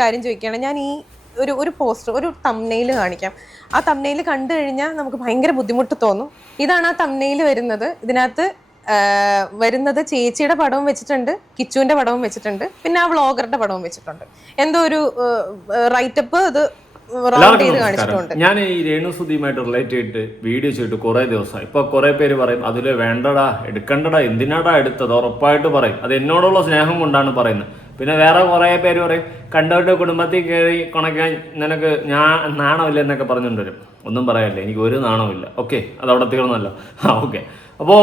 കാര്യം ചോദിക്കുകയാണ്. ഞാൻ ഈ ഒരു പോസ്റ്റർ, ഒരു തംനെയിൽ കാണിക്കാം. ആ തംനെയിൽ കണ്ടു കഴിഞ്ഞാൽ നമുക്ക് ഭയങ്കര ബുദ്ധിമുട്ട് തോന്നും. ഇതാണ് ആ തംനെയിൽ വരുന്നത്. ഇതിനകത്ത് വരുന്നത് ചേച്ചിയുടെ പടവും വെച്ചിട്ടുണ്ട്, കിച്ചുവിന്റെ പടവും വെച്ചിട്ടുണ്ട്, പിന്നെ ആ വ്ളോഗറുടെ പടവും വെച്ചിട്ടുണ്ട്. എന്തോ ഒരു റൈറ്റപ്പ് ഇത് റൗണ്ട് ചെയ്ത് കാണിച്ചിട്ടുണ്ട്. ഞാൻ ഈ രേണു സുധിയുമായിട്ട് റിലേറ്റ് ചെയ്തിട്ട് വീഡിയോ ചെയ്തിട്ട് കുറെ ദിവസമായി. ഇപ്പൊ കുറെ പേര് പറയും അതില് വേണ്ടടാ, എടുക്കണ്ടടാ, എന്തിനാടാ എടുത്തത്, ഉറപ്പായിട്ട് പറയും. അത് എന്നോടുള്ള സ്നേഹം കൊണ്ടാണ് പറയുന്നത്. പിന്നെ വേറെ കുറെ പേര് പറയും കണ്ടവരുടെ കുടുംബത്തിൽ കയറി കൊണക്കാൻ നിനക്ക് ഞാൻ നാണമില്ല എന്നൊക്കെ പറഞ്ഞുകൊണ്ട് വരും. ഒന്നും പറയാനില്ല, എനിക്ക് ഒരു നാണമില്ല. ഓക്കെ, അത് അവിടെ തീർന്നല്ലോ. ഓക്കെ, അപ്പോൾ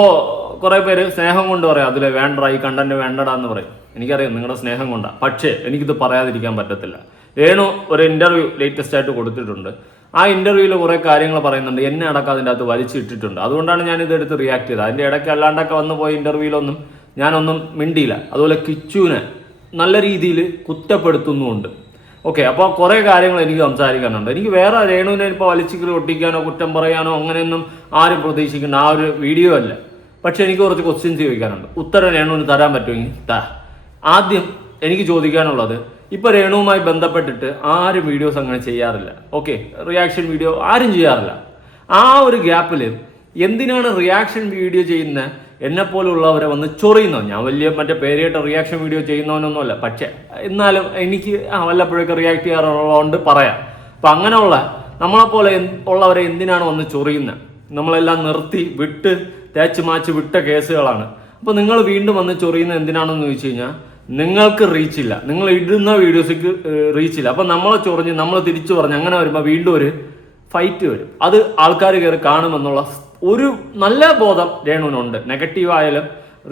കുറെ പേര് സ്നേഹം കൊണ്ട് പറയാം അതിൽ വേണ്ട, ഈ കണ്ടന്റ് വേണ്ടടാ എന്ന് പറയും. എനിക്കറിയാം നിങ്ങളുടെ സ്നേഹം കൊണ്ടാണ്. പക്ഷേ എനിക്കിത് പറയാതിരിക്കാൻ പറ്റത്തില്ല. രേണു ഒരു ഇന്റർവ്യൂ ലേറ്റസ്റ്റ് ആയിട്ട് കൊടുത്തിട്ടുണ്ട്. ആ ഇന്റർവ്യൂവിൽ കുറെ കാര്യങ്ങൾ പറയുന്നുണ്ട്. എന്നെ അടക്കം അതിൻ്റെ അകത്ത് വലിച്ചിട്ടിട്ടുണ്ട്. അതുകൊണ്ടാണ് ഞാൻ ഇതെടുത്ത് റിയാക്ട് ചെയ്തത്. അതിൻ്റെ ഇടയ്ക്ക് അല്ലാണ്ടൊക്കെ വന്നു പോയ ഇന്റർവ്യൂവിലൊന്നും ഞാനൊന്നും മിണ്ടിയില്ല. അതുപോലെ കിച്ചുവിനെ നല്ല രീതിയിൽ കുറ്റപ്പെടുത്തുന്നുമുണ്ട്. ഓക്കെ, അപ്പോൾ കുറേ കാര്യങ്ങൾ എനിക്ക് സംസാരിക്കാനുണ്ട്. എനിക്ക് വേറെ രേണുവിനെ ഇപ്പോൾ വലിച്ചിക്കറി ഒട്ടിക്കാനോ കുറ്റം പറയാനോ അങ്ങനെയൊന്നും ആരും പ്രതീക്ഷിക്കേണ്ട ആ ഒരു വീഡിയോ അല്ല. പക്ഷെ എനിക്ക് കുറച്ച് ക്വസ്റ്റ്യൻസ് ചോദിക്കാനുണ്ട്. ഉത്തരം രേണുവിന് തരാൻ പറ്റുമെങ്കിൽ താ. ആദ്യം എനിക്ക് ചോദിക്കാനുള്ളത്, ഇപ്പൊ രേണുവുമായി ബന്ധപ്പെട്ടിട്ട് ആരും വീഡിയോസ് അങ്ങനെ ചെയ്യാറില്ല. ഓക്കെ, റിയാക്ഷൻ വീഡിയോ ആരും ചെയ്യാറില്ല. ആ ഒരു ഗ്യാപ്പിൽ എന്തിനാണ് റിയാക്ഷൻ വീഡിയോ ചെയ്യുന്ന എന്നെപ്പോലുള്ളവരെ വന്ന് ചൊറിയുന്നത്? ഞാൻ വലിയ മറ്റേ പേരായിട്ട് റിയാക്ഷൻ വീഡിയോ ചെയ്യുന്നവനൊന്നുമല്ല. പക്ഷേ എന്നാലും എനിക്ക് വല്ലപ്പോഴൊക്കെ റിയാക്ട് ചെയ്യാറുള്ളതുകൊണ്ട് പറയാം. അപ്പം അങ്ങനെയുള്ള നമ്മളെപ്പോലെ ഉള്ളവരെ എന്തിനാണ് വന്ന് ചൊറിയുന്നത്? നമ്മളെല്ലാം നിർത്തി വിട്ട് തേച്ച് മാച്ച് വിട്ട കേസുകളാണ്. അപ്പോൾ നിങ്ങൾ വീണ്ടും വന്ന് ചൊറിയുന്നത് എന്തിനാണെന്ന് ചോദിച്ചു കഴിഞ്ഞാൽ നിങ്ങൾക്ക് റീച്ചില്ല, നിങ്ങൾ ഇടുന്ന വീഡിയോസിക്ക് റീച്ചില്ല. അപ്പം നമ്മളെ ചൊറിഞ്ഞ് നമ്മൾ തിരിച്ചു പറഞ്ഞ് അങ്ങനെ വരുമ്പോൾ വീണ്ടും ഒരു ഫൈറ്റ് വരും. അത് ആൾക്കാർ കയറി കാണുമെന്നുള്ള ഒരു നല്ല ബോധം രേണുവിനുണ്ട്. നെഗറ്റീവ് ആയാലും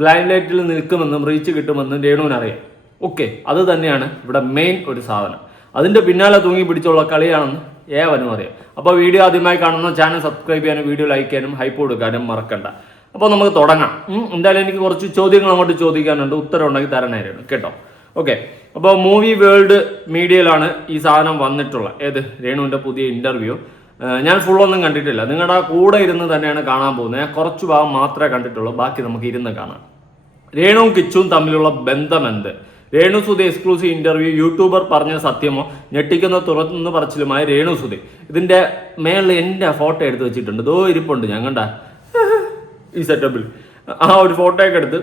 ലൈം ലൈറ്റിൽ നിൽക്കുമെന്നും റീച്ച് കിട്ടുമെന്നും രേണുവിനറിയാം. ഓക്കെ, അത് തന്നെയാണ് ഇവിടെ മെയിൻ ഒരു സാധനം. അതിൻ്റെ പിന്നാലെ തൂങ്ങി പിടിച്ചുള്ള കളിയാണെന്ന് ഏവനും അറിയാം. അപ്പോൾ വീഡിയോ ആദ്യമായി കാണുന്ന ചാനൽ സബ്സ്ക്രൈബ് ചെയ്യാനും വീഡിയോ ലൈക്ക് ചെയ്യാനും ഹൈപ്പ് കൊടുക്കാനും മറക്കണ്ട. അപ്പോൾ നമുക്ക് തുടങ്ങാം. എന്തായാലും എനിക്ക് കുറച്ച് ചോദ്യങ്ങൾ അങ്ങോട്ട് ചോദിക്കാനുണ്ട്, ഉത്തരം ഉണ്ടെങ്കിൽ തരണമായിരുന്നു കേട്ടോ. ഓക്കെ, അപ്പോൾ മൂവി വേൾഡ് മീഡിയയിലാണ് ഈ സാധനം വന്നിട്ടുള്ളത്. ഏത് രേണുവിൻ്റെ പുതിയ ഇന്റർവ്യൂ. ഞാൻ ഫുള്ളൊന്നും കണ്ടിട്ടില്ല. നിങ്ങളുടെ കൂടെ ഇരുന്ന് തന്നെയാണ് കാണാൻ പോകുന്നത്. ഞാൻ കുറച്ച് ഭാഗം മാത്രമേ കണ്ടിട്ടുള്ളൂ, ബാക്കി നമുക്ക് ഇരുന്ന് കാണാം. രേണുവും കിച്ചുവും തമ്മിലുള്ള ബന്ധം എന്ത്? Renu Sudhi exclusive interview. YouTuber പറഞ്ഞ സത്യമോ? ഞെട്ടിക്കുന്ന തുറന്നു പറച്ചിലുമായ രേണു സുധി. ഇതിന്റെ മേളിൽ എൻ്റെ ഫോട്ടോ എടുത്ത് വെച്ചിട്ടുണ്ട്. ദോ ഇരിപ്പുണ്ട്, ഞാൻ കണ്ട ഈ സെറ്റപ്പിൽ ആ ഒരു ഫോട്ടോയൊക്കെ എടുത്ത്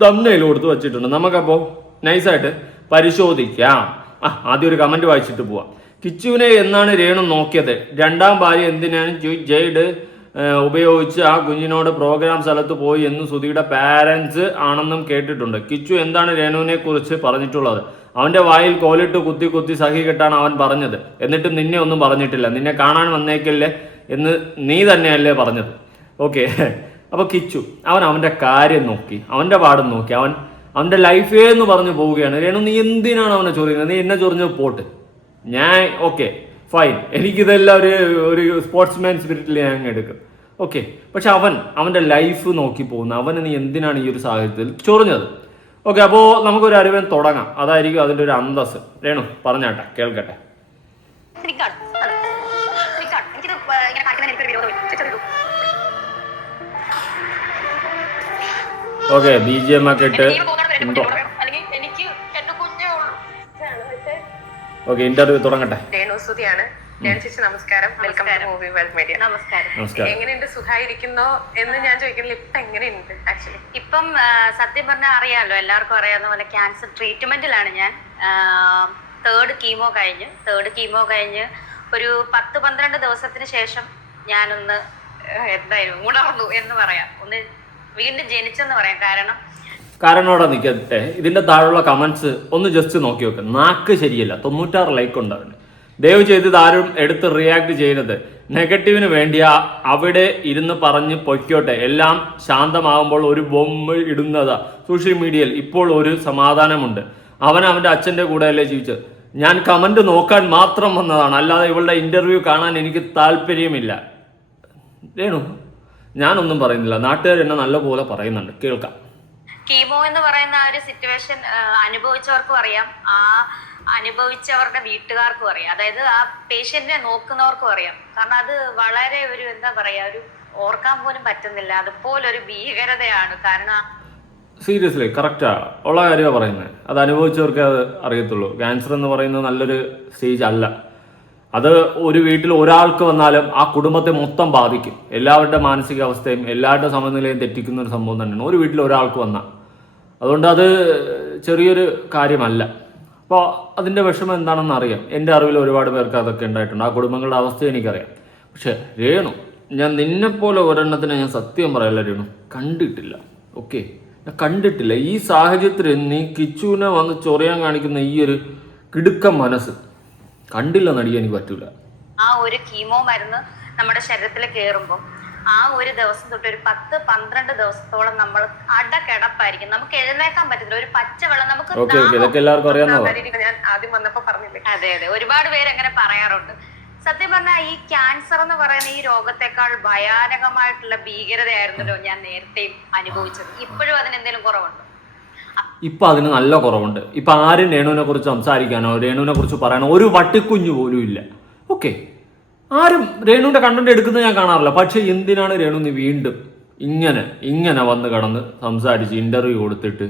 തംബ്നെയിൽ കൊടുത്ത് വെച്ചിട്ടുണ്ട്. നമുക്കപ്പോൾ നൈസായിട്ട് പരിശോധിക്കാം. ആദ്യം ഒരു കമന്റ് വായിച്ചിട്ട് പോവാം. കിച്ചുവിനെ എന്നാണ് രേണു നോക്കിയത്? രണ്ടാം ഭാര്യ എന്തിനാണ് ജയ്ഡ് ഉപയോഗിച്ച് ആ കുഞ്ഞിനോട് പ്രോഗ്രാം സ്ഥലത്ത് പോയി എന്ന് സുധിയുടെ പാരൻസ് ആണെന്നും കേട്ടിട്ടുണ്ട്. കിച്ചു എന്താണ് രേണുവിനെ കുറിച്ച് പറഞ്ഞിട്ടുള്ളത്? അവന്റെ വായിൽ കോലിട്ട് കുത്തി കുത്തി സഹി കെട്ടാണ് അവൻ പറഞ്ഞത്. എന്നിട്ട് നിന്നെ ഒന്നും പറഞ്ഞിട്ടില്ല. നിന്നെ കാണാൻ വന്നേക്കല്ലേ എന്ന് നീ തന്നെയല്ലേ പറഞ്ഞത്. ഓക്കെ, അപ്പൊ കിച്ചു അവന്റെ കാര്യം നോക്കി, അവന്റെ പാടും നോക്കി, അവന്റെ ലൈഫേ എന്ന് പറഞ്ഞു പോവുകയാണ്. രേണു, നീ എന്തിനാണ് അവനെ ചൊറിയുന്നത്? നീ എന്നെ ചൊറിഞ്ഞ പോട്ട്. ഞാൻ ഓക്കെ ഫൈൻ, എനിക്കിതെല്ലാം ഒരു സ്പോർട്സ്മാൻ സ്പിരിറ്റിൽ ഞാൻ എടുക്കും. ഓക്കെ, പക്ഷെ അവന്റെ ലൈഫ് നോക്കി പോകുന്ന അവനെ നീ എന്തിനാണ് ഈ ഒരു സാഹചര്യത്തിൽ ചൊറിഞ്ഞത്? ഓക്കെ, അപ്പോൾ നമുക്കൊരു അറിവൻ തുടങ്ങാം. അതായിരിക്കും അതിന്റെ ഒരു അന്തസ്. രേണു പറഞ്ഞാട്ടെ, കേൾക്കട്ടെ. ഓക്കെ, BGM ഒക്കെ ഇട്ട് ഓക്കെ, ഇന്റർവ്യൂ തുടങ്ങട്ടെ. രേണു സുധിയാണ്. ചേച്ചി നമസ്കാരം. Welcome to movie world media. നമസ്കാരം. എങ്ങനെയുണ്ട്, സുഖമായിരിക്കുന്നോ എന്ന് ഞാൻ ചോദിക്കുന്നില്ല. ഇപ്പൊ എങ്ങനെയുണ്ട്? ആക്ച്വലി ഇപ്പം സത്യം പറഞ്ഞാൽ അറിയാമല്ലോ, എല്ലാവർക്കും അറിയാവുന്ന പോലെ ക്യാൻസർ ട്രീറ്റ്മെന്റിലാണ് ഞാൻ. തേർഡ് കീമോ കഴിഞ്ഞ് ഒരു 10-12 ദിവസത്തിന് ശേഷം ഞാനൊന്ന് എന്തായാലും ഉണർന്നു എന്ന് പറയാം. ഒന്ന് വീണ്ടും ജനിച്ചെന്ന് പറയാം. കാരണം അവിടെ നിൽക്കട്ടെ, ഇതിന്റെ താഴെയുള്ള കമന്റ്സ് ഒന്ന് ജസ്റ്റ് നോക്കി നോക്ക്. നാക്ക് ശരിയല്ല, 96 ലൈക്ക് ഉണ്ടാവുന്നു. ദയവ് ചെയ്ത് ആരും എടുത്ത് റിയാക്ട് ചെയ്യരുത്. നെഗറ്റീവിന് വേണ്ടി അവിടെ ഇരുന്ന് പറഞ്ഞ് പൊയ്ക്കോട്ടെ. എല്ലാം ശാന്തമാകുമ്പോൾ ഒരു ബോംബ് ഇടുന്നതാ. സോഷ്യൽ മീഡിയയിൽ ഇപ്പോൾ ഒരു സമാധാനമുണ്ട്. അവന്റെ അച്ഛന്റെ കൂടെ അല്ലേ ജീവിച്ചത്. ഞാൻ കമന്റ് നോക്കാൻ മാത്രം വന്നതാണ്, അല്ലാതെ ഇവളുടെ ഇന്റർവ്യൂ കാണാൻ എനിക്ക് താല്പര്യമില്ല. രേണു, ഞാനൊന്നും പറയുന്നില്ല, നാട്ടുകാർ എന്നെ നല്ലപോലെ പറയുന്നുണ്ട്, കേൾക്കാം. കീമോ എന്ന് പറയുന്ന ആ ഒരു സിറ്റുവേഷൻ അനുഭവിച്ചവർക്കും അറിയാം, ആ അനുഭവിച്ചവരുടെ വീട്ടുകാർക്കും അറിയാം, അതായത് ആ പേഷ്യന്റിനെ നോക്കുന്നവർക്കും അറിയാം. കാരണം അത് വളരെ ഒരു ഓർക്കാൻ പോലും പറ്റുന്നില്ല, അതുപോലൊരു ഭീകരതയാണ്. കാരണം സീരിയസ്ലി കറക്റ്റാ ഉള്ള കാര്യമാണ് പറയുന്നത്. അത് അനുഭവിച്ചവർക്കേ അത് അറിയത്തുള്ളൂ. ക്യാൻസർ എന്ന് പറയുന്നത് നല്ലൊരു സ്റ്റേജ് അല്ല. അത് ഒരു വീട്ടിൽ ഒരാൾക്ക് വന്നാലും ആ കുടുംബത്തെ മൊത്തം ബാധിക്കും. എല്ലാവരുടെ മാനസികാവസ്ഥയും എല്ലാവരുടെ സമനിലയും തെറ്റിക്കുന്ന ഒരു സംഭവം തന്നെയാണ് ഒരു വീട്ടിൽ ഒരാൾക്ക് വന്നാൽ. അതുകൊണ്ട് അത് ചെറിയൊരു കാര്യമല്ല. അപ്പോൾ അതിൻ്റെ വിഷമം എന്താണെന്ന് അറിയാം. എൻ്റെ അറിവിൽ ഒരുപാട് പേർക്ക് അതൊക്കെ ഉണ്ടായിട്ടുണ്ട്. ആ കുടുംബങ്ങളുടെ അവസ്ഥ എനിക്കറിയാം. പക്ഷെ രേണു, ഞാൻ നിന്നെപ്പോലെ ഒരെണ്ണത്തിനെ ഞാൻ സത്യം പറയല്ല രേണു, കണ്ടിട്ടില്ല. ഓക്കെ, ഞാൻ കണ്ടിട്ടില്ല. ഈ സാഹചര്യത്തിൽ നീ കിച്ചുവിനെ വന്ന് ചൊറിയാൻ കാണിക്കുന്ന ഈ ഒരു കിടുക്കം മനസ്സ് കണ്ടില്ല നടിക്കാൻ എനിക്ക് പറ്റൂല. ആ ഒരു കീമോ മരുന്ന് നമ്മുടെ ശരീരത്തിൽ കയറുമ്പോൾ ആ ഒരു ദിവസം തൊട്ട് ഒരു 10-12 ദിവസത്തോളം നമ്മൾ അടക്കിടപ്പായിരിക്കും. നമുക്ക് എഴുന്നേക്കാൻ പറ്റത്തില്ല. ഒരു പച്ചവെള്ളം നമുക്ക് ഇതൊക്കെ എല്ലാവർക്കും അറിയാവുന്നതാണ്. ഞാൻ ആദ്യം വന്നപ്പോ പറഞ്ഞില്ലേ. അതെ അതെ, ഒരുപാട് പേര് അങ്ങനെ പറയാറുണ്ട്. സത്യം പറഞ്ഞാൽ ഈ ക്യാൻസർ എന്ന് പറയുന്ന ഈ രോഗത്തെക്കാൾ ഭയാനകമായിട്ടുള്ള ഭീകരതയായിരുന്നല്ലോ ഞാൻ നേരത്തെയും അനുഭവിച്ചത്. ഇപ്പോഴും അതിന് എന്തെങ്കിലും കുറവുണ്ടോ? ഇപ്പൊ അതിന് നല്ല കുറവുണ്ട്. ഇപ്പൊ ആരും രേണുവിനെ കുറിച്ച് സംസാരിക്കാനോ രേണുവിനെ കുറിച്ച് പറയാനോ ഒരു വട്ടിക്കുഞ്ഞു പോലും ഇല്ല. ഓക്കെ, ആരും രേണുവിന്റെ കണ്ടന്റ് എടുക്കുന്നത് ഞാൻ കാണാറില്ല. പക്ഷെ എന്തിനാണ് രേണു നീ വീണ്ടും ഇങ്ങനെ വന്ന് കടന്ന് സംസാരിച്ച് ഇന്റർവ്യൂ കൊടുത്തിട്ട്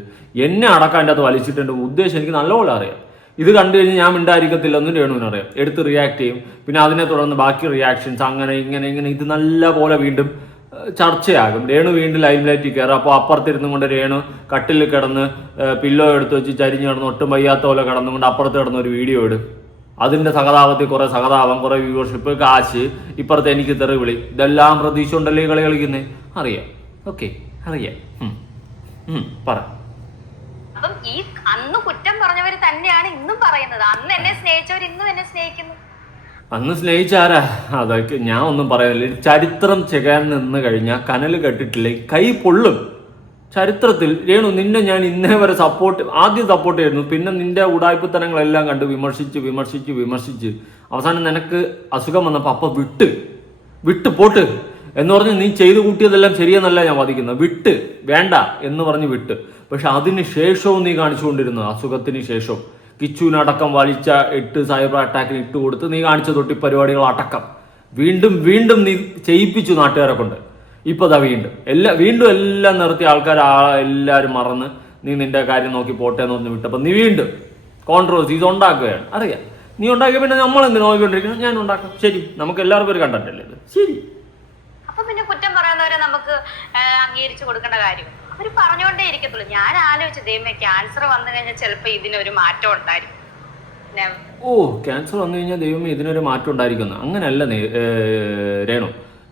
എന്നെ അടക്കാൻ്റെ അത് വലിച്ചിട്ടുണ്ട്? ഉദ്ദേശം എനിക്ക് നല്ലപോലെ അറിയാം. ഇത് കണ്ടു കഴിഞ്ഞ് ഞാൻ മിണ്ടായിരിക്കത്തില്ലെന്നും രേണുവിനറിയാം. എടുത്ത് റിയാക്ട് ചെയ്യും. പിന്നെ അതിനെ തുടർന്ന് ബാക്കി റിയാക്ഷൻസ് അങ്ങനെ ഇങ്ങനെ ഇത് നല്ല പോലെ വീണ്ടും ചർച്ചയാകും. രേണു വീണ്ടും ലൈം ലൈറ്റിൽ കയറും. അപ്പോൾ അപ്പുറത്തിരുന്നു കൊണ്ട് രേണു കട്ടിൽ കിടന്ന് പില്ലോ എടുത്ത് വെച്ച് ചരിഞ്ഞ് കിടന്ന് ഒട്ടും വയ്യാത്ത പോലെ കിടന്നുകൊണ്ട് അപ്പുറത്ത് കിടന്ന് ഒരു വീഡിയോ ഇടും. അതിൻ്റെ സഹതാപത്തിൽ കുറേ സഹതാപം, കുറേ വ്യൂവർഷിപ്പ്, കാശ്, ഇപ്പുറത്തെ എനിക്ക് തെറിവിളി, ഇതെല്ലാം പ്രതീക്ഷ ഉണ്ടല്ലേ കളി കളിക്കുന്നേ. അറിയാം. ഓക്കെ, അറിയാം. പറ. അപ്പം ഈ അന്ന് കുറ്റം പറഞ്ഞവര് തന്നെയാണ് ഇന്നും പറയുന്നത്. അന്ന് എന്നെ സ്നേഹിച്ചവർ ഇന്നും എന്നെ സ്നേഹിക്കുന്നു. അന്ന് സ്നേഹിച്ചാരാ? അതൊക്കെ ഞാൻ ഒന്നും പറയുന്നില്ല. ചരിത്രം ചെകാൻ നിന്ന് കഴിഞ്ഞാൽ കനൽ കെട്ടിട്ടില്ലേ കൈ പൊള്ളും. ചരിത്രത്തിൽ രേണു നിന്നെ ഞാൻ ഇന്നേ വരെ ആദ്യം സപ്പോർട്ട് ചെയ്യുന്നു. പിന്നെ നിന്റെ ഉടായ്പത്തനങ്ങളെല്ലാം കണ്ട് വിമർശിച്ച് അവസാനം നിനക്ക് അസുഖം വന്നപ്പോൾ അപ്പം വിട്ട് പോട്ട് എന്ന് പറഞ്ഞ് നീ ചെയ്തു കൂട്ടിയതെല്ലാം ശരിയെന്നല്ല ഞാൻ വാദിക്കുന്നത്. വേണ്ട എന്ന് പറഞ്ഞ് വിട്ട്. പക്ഷെ അതിന് ശേഷവും നീ കാണിച്ചുകൊണ്ടിരുന്നത്, അസുഖത്തിന് ശേഷവും കിച്ചുവിനടക്കം വലിച്ച 8 സൈബർ അറ്റാക്കിന് ഇട്ടുകൊടുത്ത് നീ കാണിച്ച തൊട്ടി പരിപാടികൾ അടക്കം വീണ്ടും നീ ചെയ്യിപ്പിച്ചു നാട്ടുകാരെ കൊണ്ട്. ഇപ്പൊ ദാ വീണ്ടും എല്ലാം നിർത്തി ആൾക്കാർ എല്ലാവരും മറന്ന് നീ നിന്റെ കാര്യം നോക്കി പോട്ടെ എന്ന് പറഞ്ഞ് വിട്ടപ്പോൾ നീ വീണ്ടും കോൺട്രവേഴ്സീസ് ഉണ്ടാക്കുകയാണ്. അറിയാം, നീ ഉണ്ടാക്കിയ പിന്നെ നമ്മൾ എന്ത് നോക്കിക്കൊണ്ടിരിക്കണം? ഞാൻ ഉണ്ടാക്കാം. ശരി, നമുക്ക് എല്ലാവർക്കും ഒരു കണ്ടന്റ് അല്ലേ ഇത്? ശരി. അപ്പൊ പിന്നെ കുറ്റം പറയുന്നവരെ നമുക്ക് അംഗീകരിച്ചു കൊടുക്കേണ്ട കാര്യം അവര് പറഞ്ഞുകൊണ്ടേ ഇരിക്കത്തുള്ളൂ. ഞാൻ ആലോചിച്ചു, ദൈവമേ, ക്യാൻസർ വന്നു കഴിഞ്ഞാൽ ചിലപ്പോ ഇതിനൊരു മാറ്റം ഉണ്ടായിരിക്കും. ക്യാൻസർ വന്നു കഴിഞ്ഞാൽ ദൈവമേ ഇതിനൊരു മാറ്റം ഉണ്ടായിരിക്കുന്നു. അങ്ങനെയല്ല രേണു,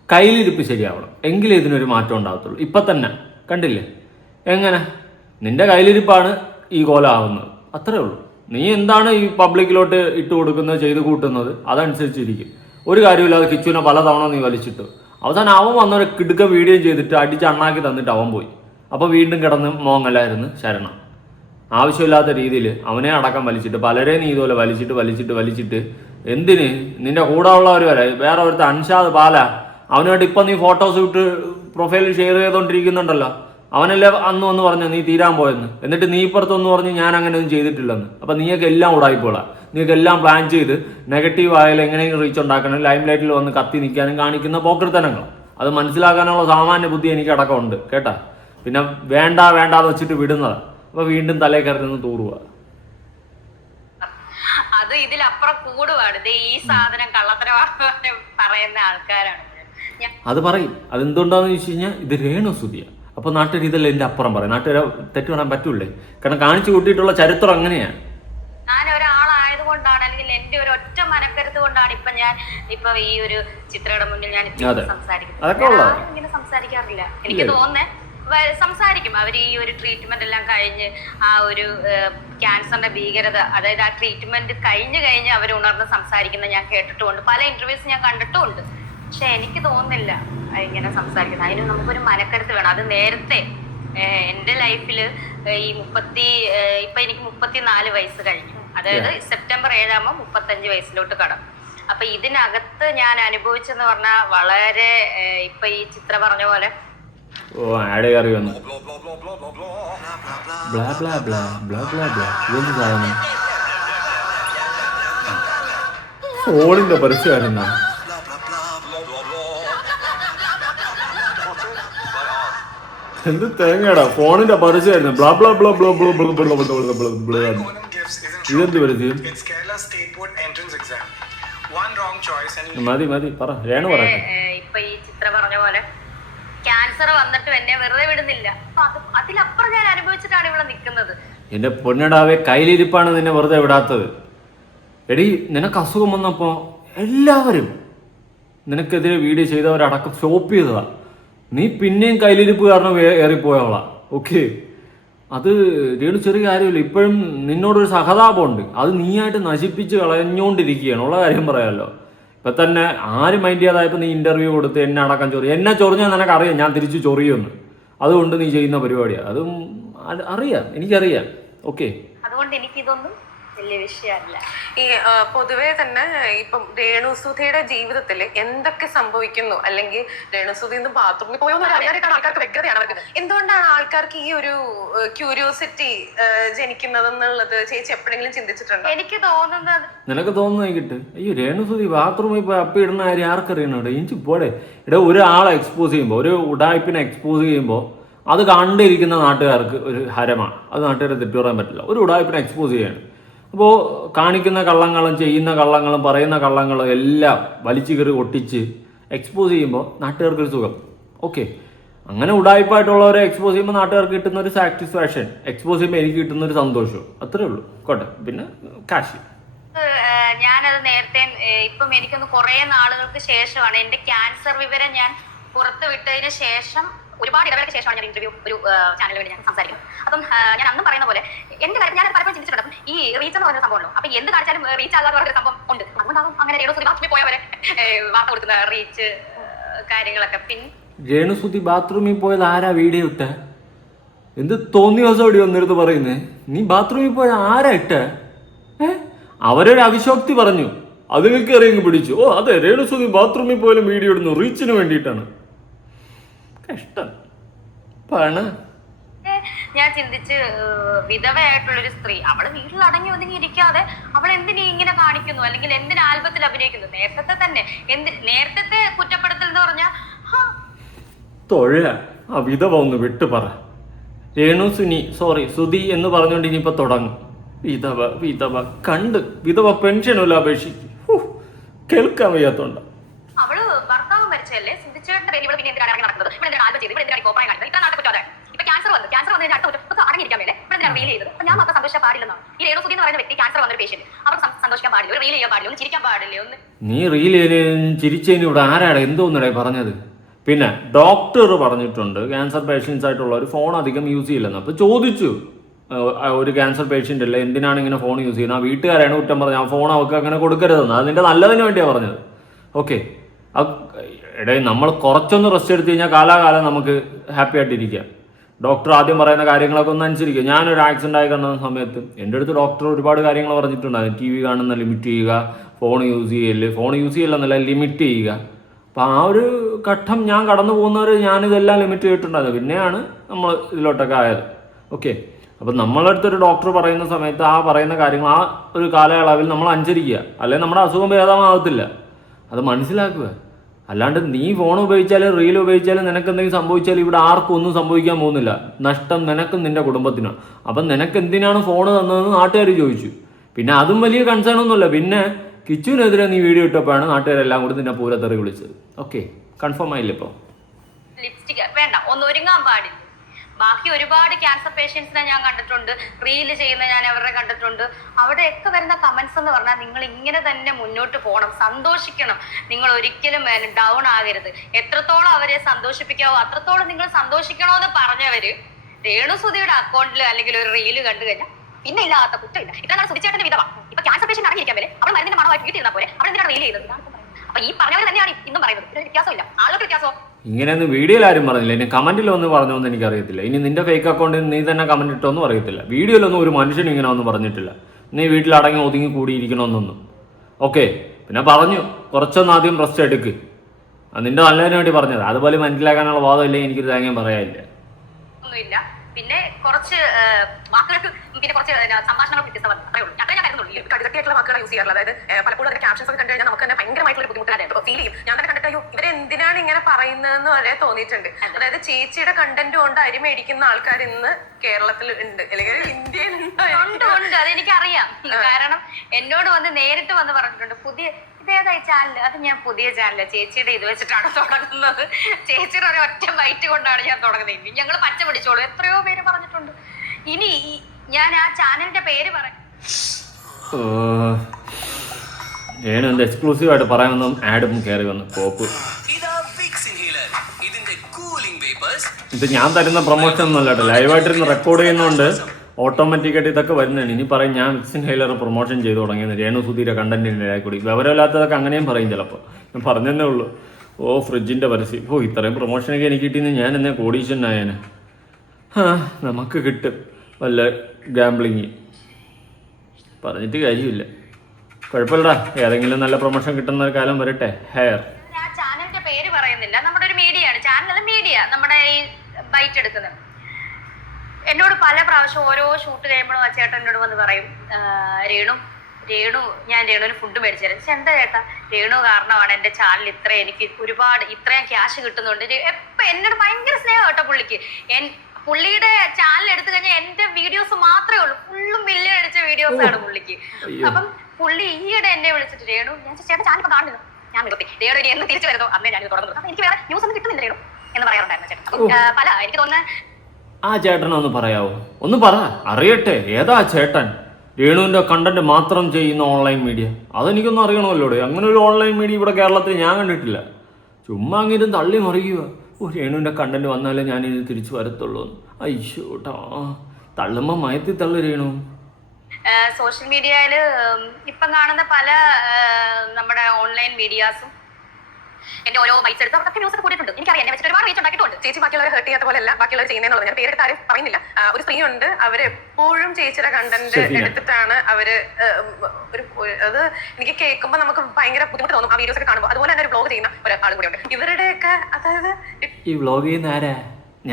കയ്യിലിരിപ്പ് ശരിയാവണം, എങ്കിലേ ഇതിനൊരു മാറ്റം ഉണ്ടാകത്തുള്ളൂ. ഇപ്പം തന്നെ കണ്ടില്ലേ എങ്ങനെ നിന്റെ കയ്യിലിരിപ്പാണ് ഈ കോലാവുന്നത്. അത്രേ ഉള്ളൂ. നീ എന്താണ് ഈ പബ്ലിക്കിലോട്ട് ഇട്ട് കൊടുക്കുന്നത്, ചെയ്ത് കൂട്ടുന്നത്, അതനുസരിച്ചിരിക്കും. ഒരു കാര്യമില്ലാതെ കിച്ചുവിനെ പലതവണ നീ വലിച്ചിട്ടു. അവസാനം അവൻ വന്നൊരു കിടുക്ക വീഡിയോ ചെയ്തിട്ട് അടിച്ച് അണ്ണാക്കി തന്നിട്ട് അവൻ പോയി. അപ്പോൾ വീണ്ടും കിടന്ന് മോങ്ങലായിരുന്നു ശരണം. ആവശ്യമില്ലാത്ത രീതിയിൽ അവനെ അടക്കം വലിച്ചിട്ട് പലരെയും നീ ഇതുപോലെ വലിച്ചിട്ട് എന്തിന്? നിന്റെ കൂടെ ഉള്ളവർ വരെ വേറെ ഒരുത്ത അൻഷാദ് പാല, അവനുമായിട്ട് ഇപ്പം നീ ഫോട്ടോസ് ഇട്ട് പ്രൊഫൈലിൽ ഷെയർ ചെയ്തുകൊണ്ടിരിക്കുന്നുണ്ടല്ലോ. അവനല്ലേ അന്ന് വന്ന് പറഞ്ഞു നീ തീരാൻ പോയെന്ന്. എന്നിട്ട് നീ ഇപ്പുറത്തൊന്ന് പറഞ്ഞ് ഞാൻ അങ്ങനെ ഒന്നും ചെയ്തിട്ടില്ലെന്ന്. അപ്പം നീയൊക്കെ എല്ലാം ഉടായിപ്പോളാം. നീയൊക്കെ എല്ലാം പ്ലാൻ ചെയ്ത് നെഗറ്റീവ് ആയാലും എങ്ങനെയെങ്കിലും റീച്ച് ഉണ്ടാക്കണം, ലൈം ലൈറ്റിൽ വന്ന് കത്തി നിൽക്കാനും കാണിക്കുന്ന പോക്കൃത്തനങ്ങൾ. അത് മനസ്സിലാക്കാനുള്ള സാമാന്യ ബുദ്ധി എനിക്ക് അടക്കമുണ്ട് കേട്ടാ. പിന്നെ വേണ്ടാന്ന് വെച്ചിട്ട് വിടുന്നത്. അപ്പൊ വീണ്ടും തലേ കയറി നിന്ന് തൂറുക. അത് ഇതിലപ്പുറം കൂടുവാണ്. ഈ സാധനം കള്ളത്തരമാണ് പറയുന്ന ആൾക്കാരാണ്. അത് പറയും. അതെന്തുകൊണ്ടാന്ന് ചോദിച്ചു കഴിഞ്ഞാൽ ഇത് രേണുസുതിയ. അപ്പൊ നാട്ടുകാർ ഇതല്ല എന്റെ അപ്പുറം പറയും. നാട്ടുകാരെ തെറ്റു പറയാൻ പറ്റൂലേ? കാരണം കാണിച്ചു കൂട്ടിയിട്ടുള്ള ചരിത്രം അങ്ങനെയാണ്. ഞാൻ ഒരാളായതുകൊണ്ടാണ്, അല്ലെങ്കിൽ എന്റെ ഒരു ഒറ്റ മനക്കരുത്ത് കൊണ്ടാണ് ഇപ്പൊ ഈ ഒരു ചിത്രയുടെ മുന്നിൽ ഞാൻ സംസാരിക്കുന്നത്. ഇങ്ങനെ സംസാരിക്കാറില്ല. എനിക്ക് തോന്നുന്നേ സംസാരിക്കും അവർ ഈ ഒരു ട്രീറ്റ്മെന്റ് എല്ലാം കഴിഞ്ഞ് ആ ഒരു ക്യാൻസറിന്റെ ഭീകരത, അതായത് ആ ട്രീറ്റ്മെന്റ് കഴിഞ്ഞ് അവർ ഉണർന്ന് സംസാരിക്കുന്ന ഞാൻ കേട്ടിട്ടുമുണ്ട്. പല ഇന്റർവ്യൂസ് ഞാൻ കണ്ടിട്ടുമുണ്ട്. പക്ഷെ എനിക്ക് തോന്നുന്നില്ല ഇങ്ങനെ സംസാരിക്കുന്നത്. അതിന് നമുക്കൊരു മനക്കരുത്ത് വേണം. അത് നേരത്തെ എൻ്റെ ലൈഫിൽ ഇപ്പൊ എനിക്ക് 34 വയസ്സ് കഴിഞ്ഞു. അതായത് സെപ്റ്റംബർ 7 ആകുമ്പോൾ 35 വയസ്സിലോട്ട് കടം. അപ്പൊ ഇതിനകത്ത് ഞാൻ അനുഭവിച്ചെന്ന് പറഞ്ഞാൽ വളരെ ഇപ്പൊ ഈ ചിത്ര പറഞ്ഞ പോലെ ആടെ കയറി വന്നു ഫോണിന്റെ പരസ്യമായിരുന്ന എന്ത് തേങ്ങടാ ഫോണിന്റെ പരസ്യമായിരുന്നു blah blah blah blah blah blah blah blah blah blah blah. ഇതെന്ത് പരസ്യം? മതി മതി പറ രേണു പറ. ഇപ്പൊ ഈ ചിത്ര പറഞ്ഞ പോലെ ക്യാൻസർ വന്നിട്ട് എന്നെ വെറുതെ വിടുന്നില്ല. അപ്പൊ അതിലപ്പുറം ഞാൻ അനുഭവിച്ചിട്ടാണ് ഇവിടെ നിൽക്കുന്നത്. എന്റെ പൊന്നടാവെ കയ്യിലിരിപ്പാണ് നിന്നെ വെറുതെ വിടാത്തത്. എടി നിനക്ക് അസുഖം വന്നപ്പോ എല്ലാവരും നിനക്കെതിരെ വീഡിയോ ചെയ്തവരടക്കം സ്റ്റോപ്പ് ചെയ്തതാ. നീ പിന്നെയും കയ്യിലിരിപ്പ് കാരണം ഏറിപ്പോയവളാ. ഓക്കെ, അത് രേണു ചെറിയ കാര്യമില്ല. ഇപ്പോഴും നിന്നോടൊരു സഹതാപമുണ്ട്. അത് നീയായിട്ട് നശിപ്പിച്ച് കളഞ്ഞുകൊണ്ടിരിക്കുകയാണ്. ഉള്ള കാര്യം പറയാമല്ലോ. ഇപ്പൊ തന്നെ ആര് മൈൻഡ് ചെയ്യാതായപ്പോൾ നീ ഇന്റർവ്യൂ കൊടുത്ത് എന്നെ അടക്കം ചൊറി. എന്നെ ചൊറിഞ്ഞാൽ നിനക്കറിയാം ഞാൻ തിരിച്ച് ചൊറിയുമെന്ന്. അതുകൊണ്ട് നീ ചെയ്യുന്ന പരിപാടിയാണ്. അതും അറിയാം, എനിക്കറിയാം. ഓക്കെ, അതുകൊണ്ട് എനിക്കിതൊന്നും വലിയ വിഷയമല്ല. ഈ പൊതുവെ തന്നെ ഇപ്പം രേണുസുധിയുടെ ജീവിതത്തിൽ എന്തൊക്കെ സംഭവിക്കുന്നു, അല്ലെങ്കിൽ രേണുസുധി ഇന്ന് ബാത്റൂമിൽ പോയോ എന്ന് അറിയാനായിട്ടാണ് ആൾക്കാർക്ക് വ്യക്തതയാണ് അവർക്ക്. എന്തുകൊണ്ടാണ് ആൾക്കാർക്ക് ഈ ഒരു ക്യൂരിയോസിറ്റി ജനിക്കുന്നതെന്നുള്ളത് ചേച്ചി എപ്പോഴെങ്കിലും ചിന്തിച്ചിട്ടുണ്ടോ? എനിക്ക് തോന്നുന്നത്, നിനക്ക് തോന്നുന്നത് കിട്ട് അയ്യോ രേണുസുധി ബാത്റൂമിൽ പോയി അപ്പി ഇടുന്ന കാര്യം ആർക്കറിയണോ? എനിക്ക് പോടെ ഇവിടെ ഒരാളെ എക്സ്പോസ് ചെയ്യുമ്പോൾ, ഒരു ഉടായ്പിനെ എക്സ്പോസ് ചെയ്യുമ്പോൾ അത് കണ്ടിരിക്കുന്ന നാട്ടുകാർക്ക് ഒരു ഹരമാണ്. അത് നാട്ടുകാരെ തെറ്റു പറയാൻ പറ്റില്ല. ഒരു ഉടായ്പിനെ എക്സ്പോസ് ചെയ്യാണ്. അപ്പോൾ കാണിക്കുന്ന കള്ളങ്ങളും ചെയ്യുന്ന കള്ളങ്ങളും പറയുന്ന കള്ളങ്ങളും എല്ലാം വലിച്ചു കയറി ഒട്ടിച്ച് എക്സ്പോസ് ചെയ്യുമ്പോൾ നാട്ടുകാർക്കൊരു സുഖം. ഓക്കെ, അങ്ങനെ ഉടായ്പായിട്ടുള്ളവരെ എക്സ്പോസ് ചെയ്യുമ്പോൾ നാട്ടുകാർക്ക് കിട്ടുന്ന ഒരു സാറ്റിസ്ഫാക്ഷൻ, എക്സ്പോസ് ചെയ്യുമ്പോൾ എനിക്ക് കിട്ടുന്ന ഒരു സന്തോഷം, അത്രേ ഉള്ളൂ. കോട്ടെ, പിന്നെ കാശ്. ഞാനത് നേരത്തെ ഇപ്പം എനിക്കൊന്ന് കുറെ നാളുകൾക്ക് ശേഷമാണ് എന്റെ ക്യാൻസർ വിവരം ഞാൻ പുറത്തു വിട്ടതിന് ശേഷം, ഒരുപാട് ഇടവേളയ്ക്ക് ശേഷമാണ് ഞാൻ ഇന്റർവ്യൂ ഒരു ചാനലിൽ വേണ്ടി ഞാൻ സംസാരിക്കുന്നത്. അപ്പം ഞാൻ അന്നും പറയുന്ന പോലെ എന്റെ കാര്യം ഞാൻ പലപ്പോഴും ചിന്തിച്ചിട്ടുണ്ട്. അപ്പം ഈ റീച്ച് എന്ന് പറഞ്ഞ സംഭവമല്ലോ, അപ്പൊ എന്ത് കാണിച്ചാലും റീച്ച് ആകാതെ പറഞ്ഞൊരു സംഭവം ഉണ്ട്. അതുകൊണ്ടാകും അങ്ങനെ രേണുസുധി ബാത്റൂമിൽ പോയവരെ വാർത്ത കൊടുക്കുന്ന റീച്ച് കാര്യങ്ങളൊക്കെ. പിന്നെ രേണുസുധി ബാത്റൂമിൽ പോയത് ആരാ വീഡിയോ ഇട്ട? എന്ത് തോന്നിയ ദിവസം ഇവിടെ വന്നിരുന്ന് പറയുന്നേ? നീ ബാത്റൂമിൽ പോയ ആരാ ഇട്ട? അവരൊരു അവിശോക്തി പറഞ്ഞു, അത് നിങ്ങൾക്ക് അറിയെങ്കിൽ പിടിച്ചു. ഓ അതെ, രേണുസുധി ബാത്റൂമിൽ പോയാലും വീഡിയോ ഇടുന്നു റീച്ചിന് വേണ്ടിയിട്ടാണ്. കഷ്ടം പണ. ഞാൻ ചിന്തിച്ച്, വിധവയായിട്ടുള്ളൊരു സ്ത്രീ, അവള് വീട്ടിൽ അടങ്ങി ഒതുങ്ങി ഇരിക്കാതെ അവൾ എന്തിനീ ഇങ്ങനെ കാണിക്കുന്നു, അല്ലെങ്കിൽ എന്തിന് ആൽബത്തിൽ അഭിനയിക്കുന്നു? നേരത്തെ തന്നെ നേരത്തെ കുറ്റപ്പെടുത്തൽ എന്ന് പറഞ്ഞാൽ തൊഴ ആ വിധവ ഒന്ന് വിട്ടു പറ. സുധി എന്ന് പറഞ്ഞുകൊണ്ട് ഇനിയിപ്പോ തുടങ്ങും. വിധവ വിധവ കണ്ട് വിധവ പെൻഷനുള്ള അപേക്ഷിക്കും. കേൾക്കാൻ വയ്യാത്തോണ്ട. അവള് ഭർത്താവ് മരിച്ചല്ലേ, സിദ്ധിച്ചേട്ടന്റെ പേര് പിന്നെ എന്തിനാണ് ഇറങ്ങി നടക്കുന്നത്? ഇവിടെ എന്തിനാണ് ആൽബം ചെയ്ത്, ഇവിടെ എന്തിനാണ് കോപ്പറായി കാണിക്കുന്നത്? ഇത്ര നാട്ടെ കുറ്റം. ഇപ്പൊ ക്യാൻസർ വന്നു അടുത്ത അടങ്ങിയിരിക്കാൻ വേണ്ടി ഇവിടെ എന്തിനാണ് റീൽ ചെയ്തത്? അപ്പൊ ഞാൻ മാത്രം സന്തോഷിക്കാൻ പാടില്ലെന്നാണ്. ഈ രേണുസുധി എന്ന് പറയുന്ന വ്യക്തി ക്യാൻസർ വന്നൊരു പേഷ്യന്റ്, അവർക്ക് സന്തോഷിക്കാൻ പാടില്ല, ഒരു റീൽ ചെയ്യാൻ പാടില്ല, ഒന്ന് ചിരിക്കാൻ പാടില്ല. ഒന്ന് നീ റീൽ ചിരിച്ചതിന് ഇവിടെ ആരാടെ എന്തോന്നടേ പറഞ്ഞത്? പിന്നെ ഡോക്ടർ പറഞ്ഞിട്ടുണ്ട് ക്യാൻസർ പേഷ്യൻസ് ആയിട്ടുള്ളവർ ഫോൺ അധികം യൂസ് ചെയ്യില്ലെന്ന്. അപ്പോൾ ചോദിച്ചു, ഒരു ക്യാൻസർ പേഷ്യൻ്റ് അല്ലേ എന്തിനാണ് ഇങ്ങനെ ഫോൺ യൂസ് ചെയ്യുന്നത്? ആ വീട്ടുകാരാണ് കുറ്റം പറഞ്ഞത്, ആ ഫോൺ അവർക്ക് അങ്ങനെ കൊടുക്കരുതെന്ന്. അതിൻ്റെ നല്ലതിന് വേണ്ടിയാണ് പറഞ്ഞത്. ഓക്കെ, ഇടയിൽ നമ്മൾ കുറച്ചൊന്ന് റെസ്റ്റ് എടുത്തു കഴിഞ്ഞാൽ കാലാകാലം നമുക്ക് ഹാപ്പി ആയിട്ടിരിക്കാം. ഡോക്ടർ ആദ്യം പറയുന്ന കാര്യങ്ങളൊക്കെ ഒന്ന് അനുസരിക്കുക. ഞാനൊരു ആക്സിഡൻ്റ് ആയി കാണുന്ന സമയത്ത് എൻ്റെ അടുത്ത് ഡോക്ടർ ഒരുപാട് കാര്യങ്ങൾ പറഞ്ഞിട്ടുണ്ടായിരുന്നു. TV കാണുന്ന ലിമിറ്റ് ചെയ്യുക, ഫോൺ യൂസ് ചെയ്യില്ലെന്നല്ല ലിമിറ്റ് ചെയ്യുക. അപ്പോൾ ആ ഒരു ഘട്ടം ഞാൻ കടന്നു പോകുന്നവർ ഞാനിതെല്ലാം ലിമിറ്റ് ചെയ്തിട്ടുണ്ടായിരുന്നു. പിന്നെയാണ് നമ്മൾ ഇതിലോട്ടൊക്കെ ആയത്. ഓക്കെ, അപ്പം നമ്മളടുത്തൊരു ഡോക്ടർ പറയുന്ന സമയത്ത് ആ പറയുന്ന കാര്യങ്ങൾ ആ ഒരു കാലയളവിൽ നമ്മൾ അനുസരിക്കുക, അല്ലെങ്കിൽ നമ്മുടെ അസുഖം ഭേദമാകത്തില്ല. അത് മനസ്സിലാക്കുക. അല്ലാണ്ട് നീ ഫോൺ ഉപയോഗിച്ചാലും റീൽ ഉപയോഗിച്ചാലും നിനക്ക് എന്തെങ്കിലും സംഭവിച്ചാലും ഇവിടെ ആർക്കും ഒന്നും സംഭവിക്കാൻ പോകുന്നില്ല. നഷ്ടം നിനക്കും നിന്റെ കുടുംബത്തിനാണ്. അപ്പം നിനക്ക് എന്തിനാണ് ഫോൺ തന്നതെന്ന് നാട്ടുകാർ ചോദിച്ചു. പിന്നെ അതും വലിയ കൺസേൺ ഒന്നുമില്ല. പിന്നെ കിച്ചുവിനെതിരെ നീ വീഡിയോ ഇട്ടപ്പോഴാണ് നാട്ടുകാരെല്ലാം കൂടി നിന്നെ പൂരത്തെറി വിളിച്ചത്. ഓക്കെ, കൺഫേം ആയില്ലേ? ഇപ്പോൾ ലിപ്സ്റ്റിക് വേണ്ട, ഒന്ന് ഒരുങ്ങാൻ പാടില്ല. ബാക്കി ഒരുപാട് ക്യാൻസർ പേഷ്യൻസിനെ ഞാൻ കണ്ടിട്ടുണ്ട്, റീല് ചെയ്യുന്ന ഞാൻ അവരെ കണ്ടിട്ടുണ്ട്. അവിടെയൊക്കെ വരുന്ന കമന്റ്സ് എന്ന് പറഞ്ഞാൽ നിങ്ങൾ ഇങ്ങനെ തന്നെ മുന്നോട്ട് പോകണം, സന്തോഷിക്കണം, നിങ്ങൾ ഒരിക്കലും ഡൗൺ ആകരുത്, എത്രത്തോളം അവരെ സന്തോഷിപ്പിക്കാവോ അത്രത്തോളം നിങ്ങൾ സന്തോഷിക്കണോന്ന് പറഞ്ഞവര് രേണുസുധിയുടെ അക്കൗണ്ടിൽ അല്ലെങ്കിൽ ഒരു റീല് കണ്ടു കഴിഞ്ഞാൽ പിന്നെ ഇല്ലാത്ത കുറ്റമില്ല. ഇതാണ് സുധിച്ചേട്ടന്റെ വിധവ. ഇപ്പൊ ക്യാൻസർ പേഷ്യന്റ് അടങ്ങിയിരിക്കാൻ വരെ അവൾ മരുന്നിന്റെ മണമായിട്ട് വീട്ടിൽ പോലെ അവൾ എന്തിനാണ് റീൽ ചെയ്തത്? അപ്പൊ ഈ പറഞ്ഞവർ തന്നെയാണ് ഇന്നും പറയുന്നത്. വ്യത്യാസമില്ല, ആളുകൾക്ക് വ്യത്യാസമോ? ഇങ്ങനെയൊന്നും വീഡിയോയിൽ ആരും പറഞ്ഞില്ല. ഇനി കമന്റിൽ ഒന്ന് പറഞ്ഞോന്ന് എനിക്കറിയത്തില്ല. ഇനി നിന്റെ ഫേക്ക് അക്കൗണ്ടിൽ നീ തന്നെ കമന്റ് ഇട്ടോന്നും അറിയത്തില്ല. വീഡിയോയിലൊന്നും ഒരു മനുഷ്യനും ഇങ്ങനെ ഒന്നും പറഞ്ഞിട്ടില്ല നീ വീട്ടിൽ അടങ്ങി ഒതുങ്ങി കൂടിയിരിക്കണമെന്നൊന്നും. ഓക്കെ, പിന്നെ പറഞ്ഞു കുറച്ചൊന്നും ആദ്യം റെസ്റ്റ് എടുക്ക്. നിന്റെ നല്ലതിന് വേണ്ടി പറഞ്ഞത്. അതുപോലെ മനസ്സിലാക്കാനുള്ള വാദമില്ല, എനിക്കൊരു തേങ്ങയും പറയാനില്ല. ഒന്നുമില്ല. പിന്നെ കുറച്ച് വാക്കുകൾക്ക് പിന്നെ കുറച്ച് സംഭാഷണങ്ങൾ വ്യത്യസ്തമാണ്, അത്രേ ഉള്ളൂ. അത്രേ ഞാൻ കരുതുന്നുള്ളൂ. കടുകട്ടിയായിട്ടുള്ള വാക്കുകൾ യൂസ് ചെയ്യാറുള്ളത്. അതായത് പലപ്പോഴും അതിന്റെ ക്യാപ്ഷൻസ് ഒക്കെ കണ്ടു കഴിഞ്ഞാൽ നമുക്ക് തന്നെ ഭയങ്കരമായിട്ടുള്ള ബുദ്ധിമുട്ടാണ് ഫീൽ ചെയ്യും. ഞാൻ തന്നെ കണ്ടിട്ട് ഇവരെ ഇവരെന്തിനാണ് ഇങ്ങനെ പറയുന്നതെന്ന് വരെ തോന്നിയിട്ടുണ്ട്. അതായത് ചേച്ചിയുടെ കണ്ടന്റ് കൊണ്ട് അരി മേടിക്കുന്ന ആൾക്കാർ ഇന്ന് കേരളത്തിൽ ഉണ്ട്, അല്ലെങ്കിൽ ഇന്ത്യയിൽ ഉണ്ട്. അതെനിക്കറിയാം. കാരണം എന്നോട് വന്ന് നേരിട്ട് വന്ന് പറഞ്ഞിട്ടുണ്ട്, ഇതേതായി ചാനൽ, അത് ഞാൻ പുതിയ ചാനൽ ചേച്ചിയുടെ ഇത് വെച്ചിട്ടാണ് തുടങ്ങുന്നത്, ചേച്ചിയുടെ ഒരു ഒറ്റ ബൈറ്റ് കൊണ്ടാണ് ഞാൻ തുടങ്ങുന്നത്, ഞങ്ങൾ പച്ച പിടിച്ചോളൂ, എത്രയോ പേര് പറഞ്ഞിട്ടുണ്ട്. ഇനി ഞാൻ ആ ചാനലിന്റെ പേര് പറയാം. എന്ത് എക്സ്ക്ലൂസീവ് ആയിട്ട് പറയാനൊന്നും ആഡും കയറി വന്നു പോപ്പ്. ഇത് ഞാൻ തരുന്ന പ്രൊമോഷൻ ഒന്നുമല്ല കേട്ടോ, ലൈവായിട്ടിരുന്ന് റെക്കോർഡ് ചെയ്യുന്നതുകൊണ്ട് ഓട്ടോമാറ്റിക്കായിട്ട് ഇതൊക്കെ വരുന്നതാണ്. ഇനി പറയും ഞാൻ വിക്സ് ഇൻഹേലർ പ്രൊമോഷൻ ചെയ്ത് തുടങ്ങിയെന്ന്, രേണു സുധീര കണ്ടന്റിൻ്റെ ഇടയിൽ കൂടി. വിവരമില്ലാത്തതൊക്കെ അങ്ങനെയും പറയും ചിലപ്പോൾ. ഞാൻ പറഞ്ഞതന്നെ ഉള്ളൂ. ഫ്രിഡ്ജിൻ്റെ പരസ്യം, ഇത്രയും പ്രൊമോഷനൊക്കെ എനിക്ക് കിട്ടിയെന്ന് ഞാൻ എന്നെ കോടീശ്വരനായേനെ. നമുക്ക് കിട്ടും വല്ല ഗാംബ്ലിങ്, പറഞ്ഞിട്ട് കാര്യമില്ല. കുഴപ്പമില്ലടാ, ഏതെങ്കിലും നല്ല പ്രൊമോഷൻ കിട്ടുന്ന ഒരു കാലം വരട്ടെ. ഹെയർ ഞാൻ ചാനലിന്റെ പേര് പറയുന്നില്ല, നമ്മുടെ ഒരു മീഡിയയാണ്, ചാനൽ മീഡിയ, നമ്മുടെ ഈ ബൈറ്റ് എടുക്കുന്നത്. എന്നോട് പല പ്രാവശ്യം ഓരോ ഷൂട്ട് കഴിയുമ്പോഴും ആ ചേട്ടൻ എന്നോട് വന്ന് പറയും, ഞാൻ രേണുവിന് ഫുഡ് മേടിച്ചു തരാം. പക്ഷെ എന്താ ചേട്ടാ, രേണു കാരണമാണ് എൻ്റെ ചാനൽ എനിക്ക് ഇത്രയും ക്യാഷ് കിട്ടുന്നുണ്ട്. എപ്പം എന്നോട് ഭയങ്കര സ്നേഹം കേട്ടോ പുള്ളിക്ക്. പുള്ളിയുടെ ചാനൽ എടുത്തു കഴിഞ്ഞാൽ എൻ്റെ വീഡിയോസ് മാത്രമേ ഉള്ളൂ, ഫുള്ളും മില്യൺ അടിച്ച വീഡിയോസ് ആണ് പുള്ളിക്ക്. അപ്പം പുള്ളി ഈയിടെ എന്നെ വിളിച്ചിട്ട്, രേണു ഞാൻ ചേട്ടാ ചാനൽ ഇപ്പൊ കാണുന്നു, ഞാൻ നിർത്തി, രേണു ഇനി എന്ന് തിരിച്ചു വരുന്നു അന്നേ ഞാൻ തുടങ്ങുന്നു, അപ്പൊ എനിക്ക് വേറെ ന്യൂസ് ഒന്നും കിട്ടുന്നില്ല രേണു എന്ന് പറയാറുണ്ടായിരുന്നു ചേട്ടൻ. അപ്പം എനിക്ക് തോന്നുന്നത് ആ ചേട്ടനൊന്ന് പറയാവോ? ഒന്ന് പറ, അറിയട്ടെ. ഏതാ ചേട്ടൻ? രേണുവിൻ്റെ കണ്ടന്റ് മാത്രം ചെയ്യുന്ന ഓൺലൈൻ മീഡിയ, അതെനിക്കൊന്നും അറിയണമല്ലോ. അങ്ങനെ ഒരു ഓൺലൈൻ മീഡിയ ഇവിടെ കേരളത്തിൽ ഞാൻ കണ്ടിട്ടില്ല. ചുമ്മാ അങ്ങനെ തള്ളി മറിയുക, രേണുവിൻ്റെ കണ്ടന്റ് വന്നാലേ ഞാനിത് തിരിച്ചു വരത്തുള്ളൂ. അയ്യോട്ടാ, തള്ളുമ്പോൾ മയത്തി തള്ളു രേണു. സോഷ്യൽ മീഡിയയിൽ ഇപ്പം കാണുന്ന പല നമ്മുടെ ഓൺലൈൻ മീഡിയാസും എന്റെ ഓരോ ബൈറ്റ്സ് എടുത്ത് അതൊക്കെ ന്യൂസ് ഒക്കെ കൂടിയിട്ടുണ്ട്. എനിക്കറിയാം, എന്നെ വെച്ചിട്ട് ഒരുപാട് റീച്ച് ഉണ്ടാക്കിയിട്ടുണ്ട്. ചേച്ചി ബാക്കിയുള്ളവരെ ഹേർട്ട് ചെയ്യാത്ത പോലെയല്ല ബാക്കിയുള്ളവർ ചെയ്യുന്നതെന്നുള്ളത്. ഞാൻ പേരെടുത്ത് ആരും പറയുന്നില്ല. ഒരു സ്ത്രീ ഉണ്ട്, അവരെപ്പോഴും ചേച്ചിയുടെ കണ്ടന്റ് എടുത്തിട്ടാണ് അവര് അത് എനിക്ക് കേൾക്കുമ്പോൾ നമുക്ക് ഭയങ്കര ബുദ്ധിമുട്ട് തോന്നും ആ വീഡിയോസ് ഒക്കെ കാണുമ്പോൾ. അതുപോലെ തന്നെ ഒരു വ്ലോഗ് ചെയ്യുന്ന ഒരാളും കൂടി ഉണ്ട്. ഇവരുടെയൊക്കെ അതായത് ഈ വ്ലോഗ് ചെയ്യുന്ന ആരാ?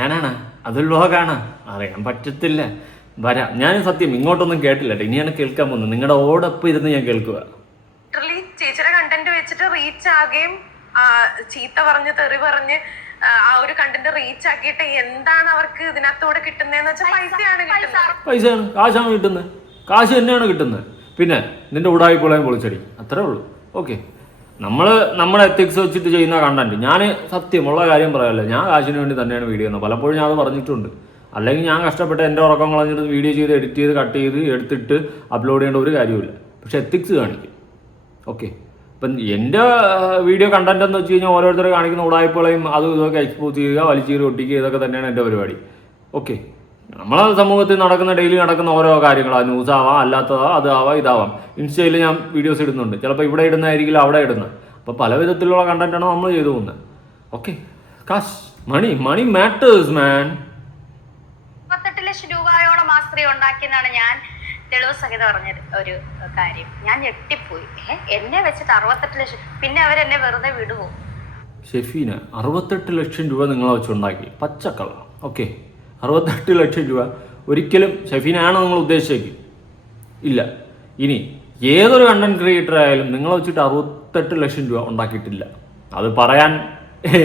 ഞാനാണ്. അതൊരു വ്ലോഗാണ്, അറിയാൻ പറ്റത്തില്ല. വരാം, ഞാൻ സത്യം ഇങ്ങോട്ടൊന്നും കേട്ടില്ല, ഇനിയാണ് കേൾക്കാൻ പോകുന്നത്. നിങ്ങളുടെ ഓടൊപ്പം ഇരുന്ന് ഞാൻ കേൾക്കുക. ചേച്ചിയുടെ കണ്ടന്റ് വെച്ചിട്ട് റീച്ച് ആകുകയും ചീത്ത പറഞ്ഞ് തെറി പറഞ്ഞ് ആ ഒരു കണ്ടന്റ് റീച്ച് ആക്കിയിട്ട് എന്താണ് അവർക്ക് ഇതിനകത്തൂടെ കിട്ടുന്നതെന്ന് വെച്ചാൽ പൈസയാണ്, കാശാണ് കിട്ടുന്നത്. കാശ് തന്നെയാണ് കിട്ടുന്നത്. പിന്നെ നിന്റെ ഉടായിപ്പോളയും പൊളിച്ചടി, അത്രേ ഉള്ളൂ. ഓക്കെ, നമ്മുടെ എത്തിക്സ് വെച്ചിട്ട് ചെയ്യുന്ന കണ്ടന്റ്, ഞാൻ സത്യമുള്ള കാര്യം പറയാമല്ലോ, ഞാൻ കാശിന് വേണ്ടി തന്നെയാണ് വീഡിയോ ചെയ്യുന്നത്. പലപ്പോഴും ഞാൻ അത് പറഞ്ഞിട്ടുണ്ട്. അല്ലെങ്കിൽ ഞാൻ കഷ്ടപ്പെട്ട് എൻ്റെ ഉറക്കം കളഞ്ഞിട്ട് വീഡിയോ ചെയ്ത് എഡിറ്റ് ചെയ്ത് കട്ട് ചെയ്ത് എടുത്തിട്ട് അപ്ലോഡ് ചെയ്യേണ്ട ഒരു കാര്യമില്ല. പക്ഷെ എത്തിക്സ് കാണിക്കും. ഓക്കെ, ഇപ്പം എൻ്റെ വീഡിയോ കണ്ടന്റ് എന്ന് വെച്ച് കഴിഞ്ഞാൽ ഓരോരുത്തർ കാണിക്കുന്ന ഉടായ്പകളെയും അതും ഇതൊക്കെ എക്സ്പോസ് ചെയ്യുക, വലിച്ചീര് ഒട്ടിക്കുക, ഇതൊക്കെ തന്നെയാണ് എൻ്റെ പരിപാടി. ഓക്കെ, നമ്മളെ സമൂഹത്തിൽ നടക്കുന്ന ഡെയിലി നടക്കുന്ന ഓരോ കാര്യങ്ങളാണ്. ന്യൂസ് ആവാം, അല്ലാത്തതാവാം, അതാവാം, ഇതാവാം. ഇൻസ്റ്റയിൽ ഞാൻ വീഡിയോസ് ഇടുന്നുണ്ട്, ചിലപ്പോൾ ഇവിടെ ഇടുന്നതായിരിക്കില്ല അവിടെ ഇടുന്നത്. അപ്പോൾ പല വിധത്തിലുള്ള കണ്ടന്റാണ് നമ്മൾ ചെയ്തു പോകുന്നത്. ഓക്കെ, കാശ്, മണി മാറ്റേഴ്സ് മാൻ. 38 ലക്ഷം രൂപയോളം ആസ്ത്രീ ഉണ്ടാക്കിയെന്നാണ് ഞാൻ തെളിവ് സഹിതം പറഞ്ഞ ഒരു കാര്യം. ഞാൻ ഞെട്ടിപ്പോയി. എന്നെ വെച്ചിട്ട് 68 ലക്ഷം, പിന്നെ അവരെന്നെ വെറുതെ വിടുവോ? ഷെഫീന 68 ലക്ഷം രൂപ നിങ്ങളെ വെച്ചുണ്ടാക്കി, പച്ചക്കള. ഓക്കെ, 68 ലക്ഷം രൂപ ഒരിക്കലും ഷെഫീനാണോ നിങ്ങൾ ഉദ്ദേശിച്ചേക്ക് ഇല്ല. ഇനി ഏതൊരു കണ്ടന്റ് ക്രിയേറ്റർ ആയാലും നിങ്ങളെ വെച്ചിട്ട് 68 ലക്ഷം രൂപ ഉണ്ടാക്കിയിട്ടില്ല. അത് പറയാൻ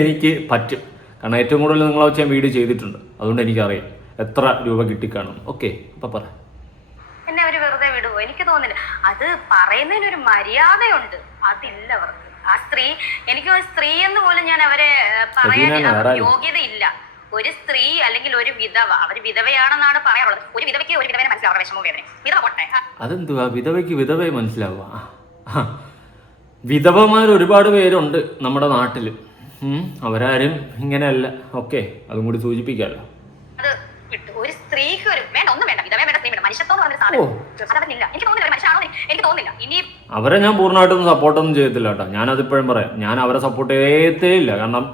എനിക്ക് പറ്റും, കാരണം ഏറ്റവും കൂടുതൽ നിങ്ങളെ വെച്ച് ഞാൻ വീഡിയോ ചെയ്തിട്ടുണ്ട്. അതുകൊണ്ട് എനിക്കറിയാം എത്ര രൂപ കിട്ടിക്കാണും. ഓക്കെ, അപ്പം പറ. എന്നെ അവര് വെറുതെ വിടുവോ? എനിക്ക് തോന്നില്ല. അത് പറയുന്നതിനൊരു മര്യാദയുണ്ട്, അതില്ല അവർക്ക്. ആ സ്ത്രീ, എനിക്ക് സ്ത്രീ എന്ന് പോലും ഞാൻ അവരെ പറയാൻ യോഗ്യതയില്ല. ഒരു സ്ത്രീ അല്ലെങ്കിൽ ഒരു വിധവ, അവർ വിധവയാണെന്നാണ് പറയാറുള്ളത്. ഒരു വിധവയ്ക്ക് ഒരു വിധവനെ മനസ്സിലാവും, വിഷമവും വേദന. വിധവ പോട്ടെ, അതെന്തുവാ വിധവയ്ക്ക് വിധവയെ മനസ്സിലാവുക? വിധവമാർ ഒരുപാട് പേരുണ്ട് നമ്മുടെ നാട്ടിൽ. അവരാരും ഇങ്ങനെയല്ല. ഓക്കെ, അതും കൂടി സൂചിപ്പിക്കാമല്ലോ. അത് കിട്ടും. ഒരു സ്ത്രീക്ക് ഒരു വേണ്ട, ഒന്നും വേണ്ട, വിധവ വേണ്ട, സ്ത്രീ വേണ്ട, മനുഷ്യത്വം എന്ന് പറഞ്ഞ സാധനം അതവരില്ല. എനിക്ക് തോന്നുന്നില്ല ഒരു മനുഷ്യനാണോ, എനിക്ക് തോന്നുന്നില്ല. ഇനി അവരെ ഞാൻ പൂർണ്ണമായിട്ടൊന്നും സപ്പോർട്ടൊന്നും ചെയ്യത്തില്ല കേട്ടോ. ഞാനതിപ്പോഴും പറയാം, ഞാൻ അവരെ സപ്പോർട്ട് ചെയ്യത്തേ ഇല്ല. കാരണം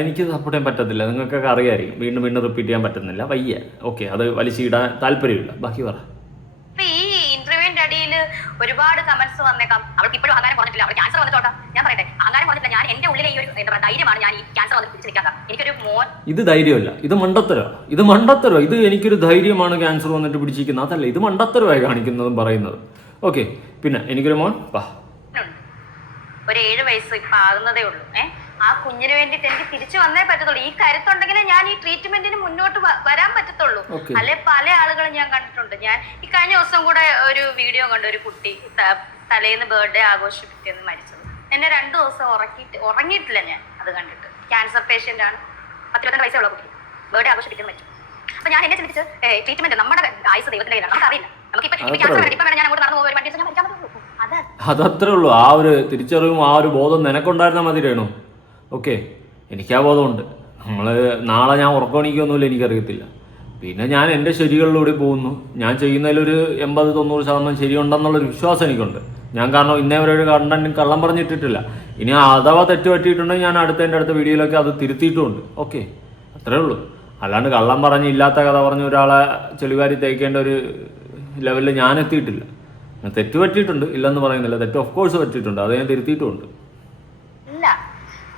എനിക്ക് സപ്പോർട്ട് ചെയ്യാൻ പറ്റത്തില്ല. നിങ്ങൾക്കൊക്കെ അറിയാമായിരിക്കും, വീണ്ടും റിപ്പീറ്റ് ചെയ്യാൻ പറ്റുന്നില്ല, വയ്യ. ഓക്കെ, അത് വലിച്ചിടാൻ താല്പര്യമില്ല. ബാക്കി പറ. ഈ ഇന്റർവ്യൂവിന്റെ അടിയിൽ ഒരുപാട് കമന്റ്സ് വന്നേക്കാം. അവൾക്ക് ഇപ്പോഴും അഹങ്കാരം കുറഞ്ഞിട്ടില്ല, അവൾ ക്യാൻസർ വന്നിട്ടോട്ടാ. ഞാൻ പറയട്ടെ, അഹങ്കാരം കുറഞ്ഞിട്ടില്ല. ഞാൻ എന്റെ ഉള്ളിലെ ഈ ഒരു ധൈര്യമാണ് ഞാൻ ഈ ക്യാൻസർ വന്ന് പിടിച്ചു നിൽക്കാൻ. എനിക്കൊരു ഇത് ധൈര്യമല്ല, ഇത് മണ്ടത്തരോ. ഇത് എനിക്കൊരു ധൈര്യമാണ് ക്യാൻസർ വന്നിട്ട് പിടിച്ചിരിക്കുന്നത്, അതല്ല. ഇത് മണ്ടത്തരമായി കാണിക്കുന്നതും പറയുന്നതും. ഓക്കെ, പിന്നെ എനിക്കൊരു മോൻ ഒരു 7 വയസ്സ് ഇപ്പൊ ആകുന്നതേ ഉള്ളൂ. ആ കുഞ്ഞിന് വേണ്ടിയിട്ട് എനിക്ക് തിരിച്ചു വന്നേ പറ്റത്തുള്ളൂ. ഈ കരുത്തുണ്ടെങ്കിലേ ഞാൻ ഈ ട്രീറ്റ്മെന്റിന് മുന്നോട്ട് വരാൻ പറ്റത്തുള്ളൂ. അല്ലെ പല ആളുകളും ഞാൻ കണ്ടിട്ടുണ്ട്. ഞാൻ ഈ കഴിഞ്ഞ ദിവസം കൂടെ ഒരു വീഡിയോ കണ്ടു, ഒരു കുട്ടി തലേന്ന് ബർത്ത്ഡേ ആഘോഷിപ്പിച്ചെന്ന് മരിച്ചത്. എന്നെ 2 ദിവസം ഉറങ്ങിയിട്ടില്ല ഞാൻ അത് കണ്ടിട്ട്. ക്യാൻസർ പേഷ്യന്റ് ആണ്, 10-22 വയസ്സുള്ള കുട്ടി, ബർത്ത്ഡേ ആഘോഷിപ്പിച്ചെന്ന് മരിച്ചു. അപ്പൊ ഞാൻ എന്നെ ചിന്തിച്ച് ട്രീറ്റ്മെന്റ് നമ്മുടെ ആയുസ് ദൈവത്തിന്റെ കയ്യിലാണ്, നമുക്കറിയില്ല. അതത്രേ ഉള്ളൂ. ആ ഒരു തിരിച്ചറിവും ആ ഒരു ബോധം നിനക്കുണ്ടായിരുന്നാൽ മതി രേണു. ഓക്കെ, എനിക്ക് ആ ബോധമുണ്ട്. നാളെ ഞാൻ ഉറക്കമണിക്കൊന്നുമില്ല, എനിക്കറിയത്തില്ല. പിന്നെ ഞാൻ എൻ്റെ ശരികളിലൂടെ പോകുന്നു. ഞാൻ ചെയ്യുന്നതിലൊരു 80-90% ശരിയുണ്ടെന്നുള്ളൊരു വിശ്വാസം എനിക്കുണ്ട്. ഞാൻ കാരണം ഇന്നേ വരെ ഒരു കണ്ടന്റ് കള്ളം പറഞ്ഞിട്ടിട്ടില്ല. ഇനി അഥവാ തെറ്റ് പറ്റിയിട്ടുണ്ടെങ്കിൽ ഞാൻ അടുത്ത വീഡിയോയിലൊക്കെ അത് തിരുത്തിയിട്ടുമുണ്ട്. ഓക്കെ, അത്രേ ഉള്ളൂ. അല്ലാണ്ട് കള്ളം പറഞ്ഞ് ഇല്ലാത്ത കഥ പറഞ്ഞ് ഒരാളെ ചെളിവാരി തേക്കേണ്ട ഒരു ലെവലിൽ ഞാൻ എത്തിയിട്ടില്ല. തെറ്റ് പറ്റിയിട്ടുണ്ട്, ഇല്ലെന്ന് പറയുന്നില്ല. തെറ്റ് ഓഫ് കോഴ്സ് പറ്റിയിട്ടുണ്ട്, അത് ഞാൻ തിരുത്തിയിട്ടുമുണ്ട്. ഇല്ല,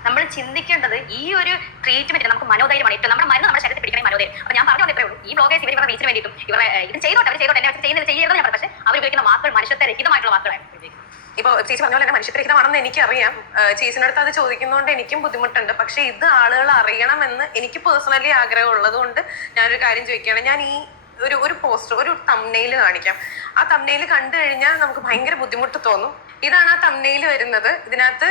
നമ്മൾ ചിന്തിക്കേണ്ടത് ഈ ഒരു ട്രീറ്റ്മെന്റ് നമുക്ക് മനോധൈര്യമാണ് ഏറ്റവും. നമ്മുടെ മരുന്ന് നമ്മുടെ ശരീരത്തിൽ പിടിക്കണമെങ്കിൽ മനോധൈര്യം. അപ്പൊ ഞാൻ പറഞ്ഞു ഇത്രേ ഉള്ളൂ. ഈ ബ്ലോഗേഴ്സ് ഇവരുടെ റീച്ചിന് വേണ്ടിയിട്ടും ഇവരെ ഇത് ചെയ്തോട്ടെ, അവർ ചെയ്തോട്ടെ, എന്നെ ചെയ്യുന്നത് ചെയ്യരുതെന്ന് ഞാൻ പറഞ്ഞു. പക്ഷേ അവർ ഉപയോഗിക്കുന്ന വാക്കുകൾ മനുഷ്യത്വരഹിതമായിട്ടുള്ള വാക്കുകളാണ് ഉപയോഗിക്കുന്നത്. ഇപ്പൊ ചേച്ചി പറഞ്ഞ പോലെ തന്നെ മനുഷ്യരഹിതമാണെന്ന് എനിക്കറിയാം. ചേച്ചിയുടെ അടുത്ത് അത് ചോദിക്കുന്നതുകൊണ്ട് എനിക്കും ബുദ്ധിമുട്ടുണ്ട്. പക്ഷെ ഇത് ആളുകൾ അറിയണമെന്ന് എനിക്ക് പേഴ്സണലി ആഗ്രഹം ഉള്ളത് കൊണ്ട് ഞാനൊരു കാര്യം ചോദിക്കുകയാണ്. ഞാൻ ഈ ഒരു പോസ്റ്റർ, ഒരു തംബ്നെയിൽ കാണിക്കാം. ആ തംബ്നെയിൽ കണ്ടു കഴിഞ്ഞാൽ നമുക്ക് ഭയങ്കര ബുദ്ധിമുട്ട് തോന്നും. ഇതാണ് ആ തംബ്നെയിൽ വരുന്നത്. ഇതിനകത്ത്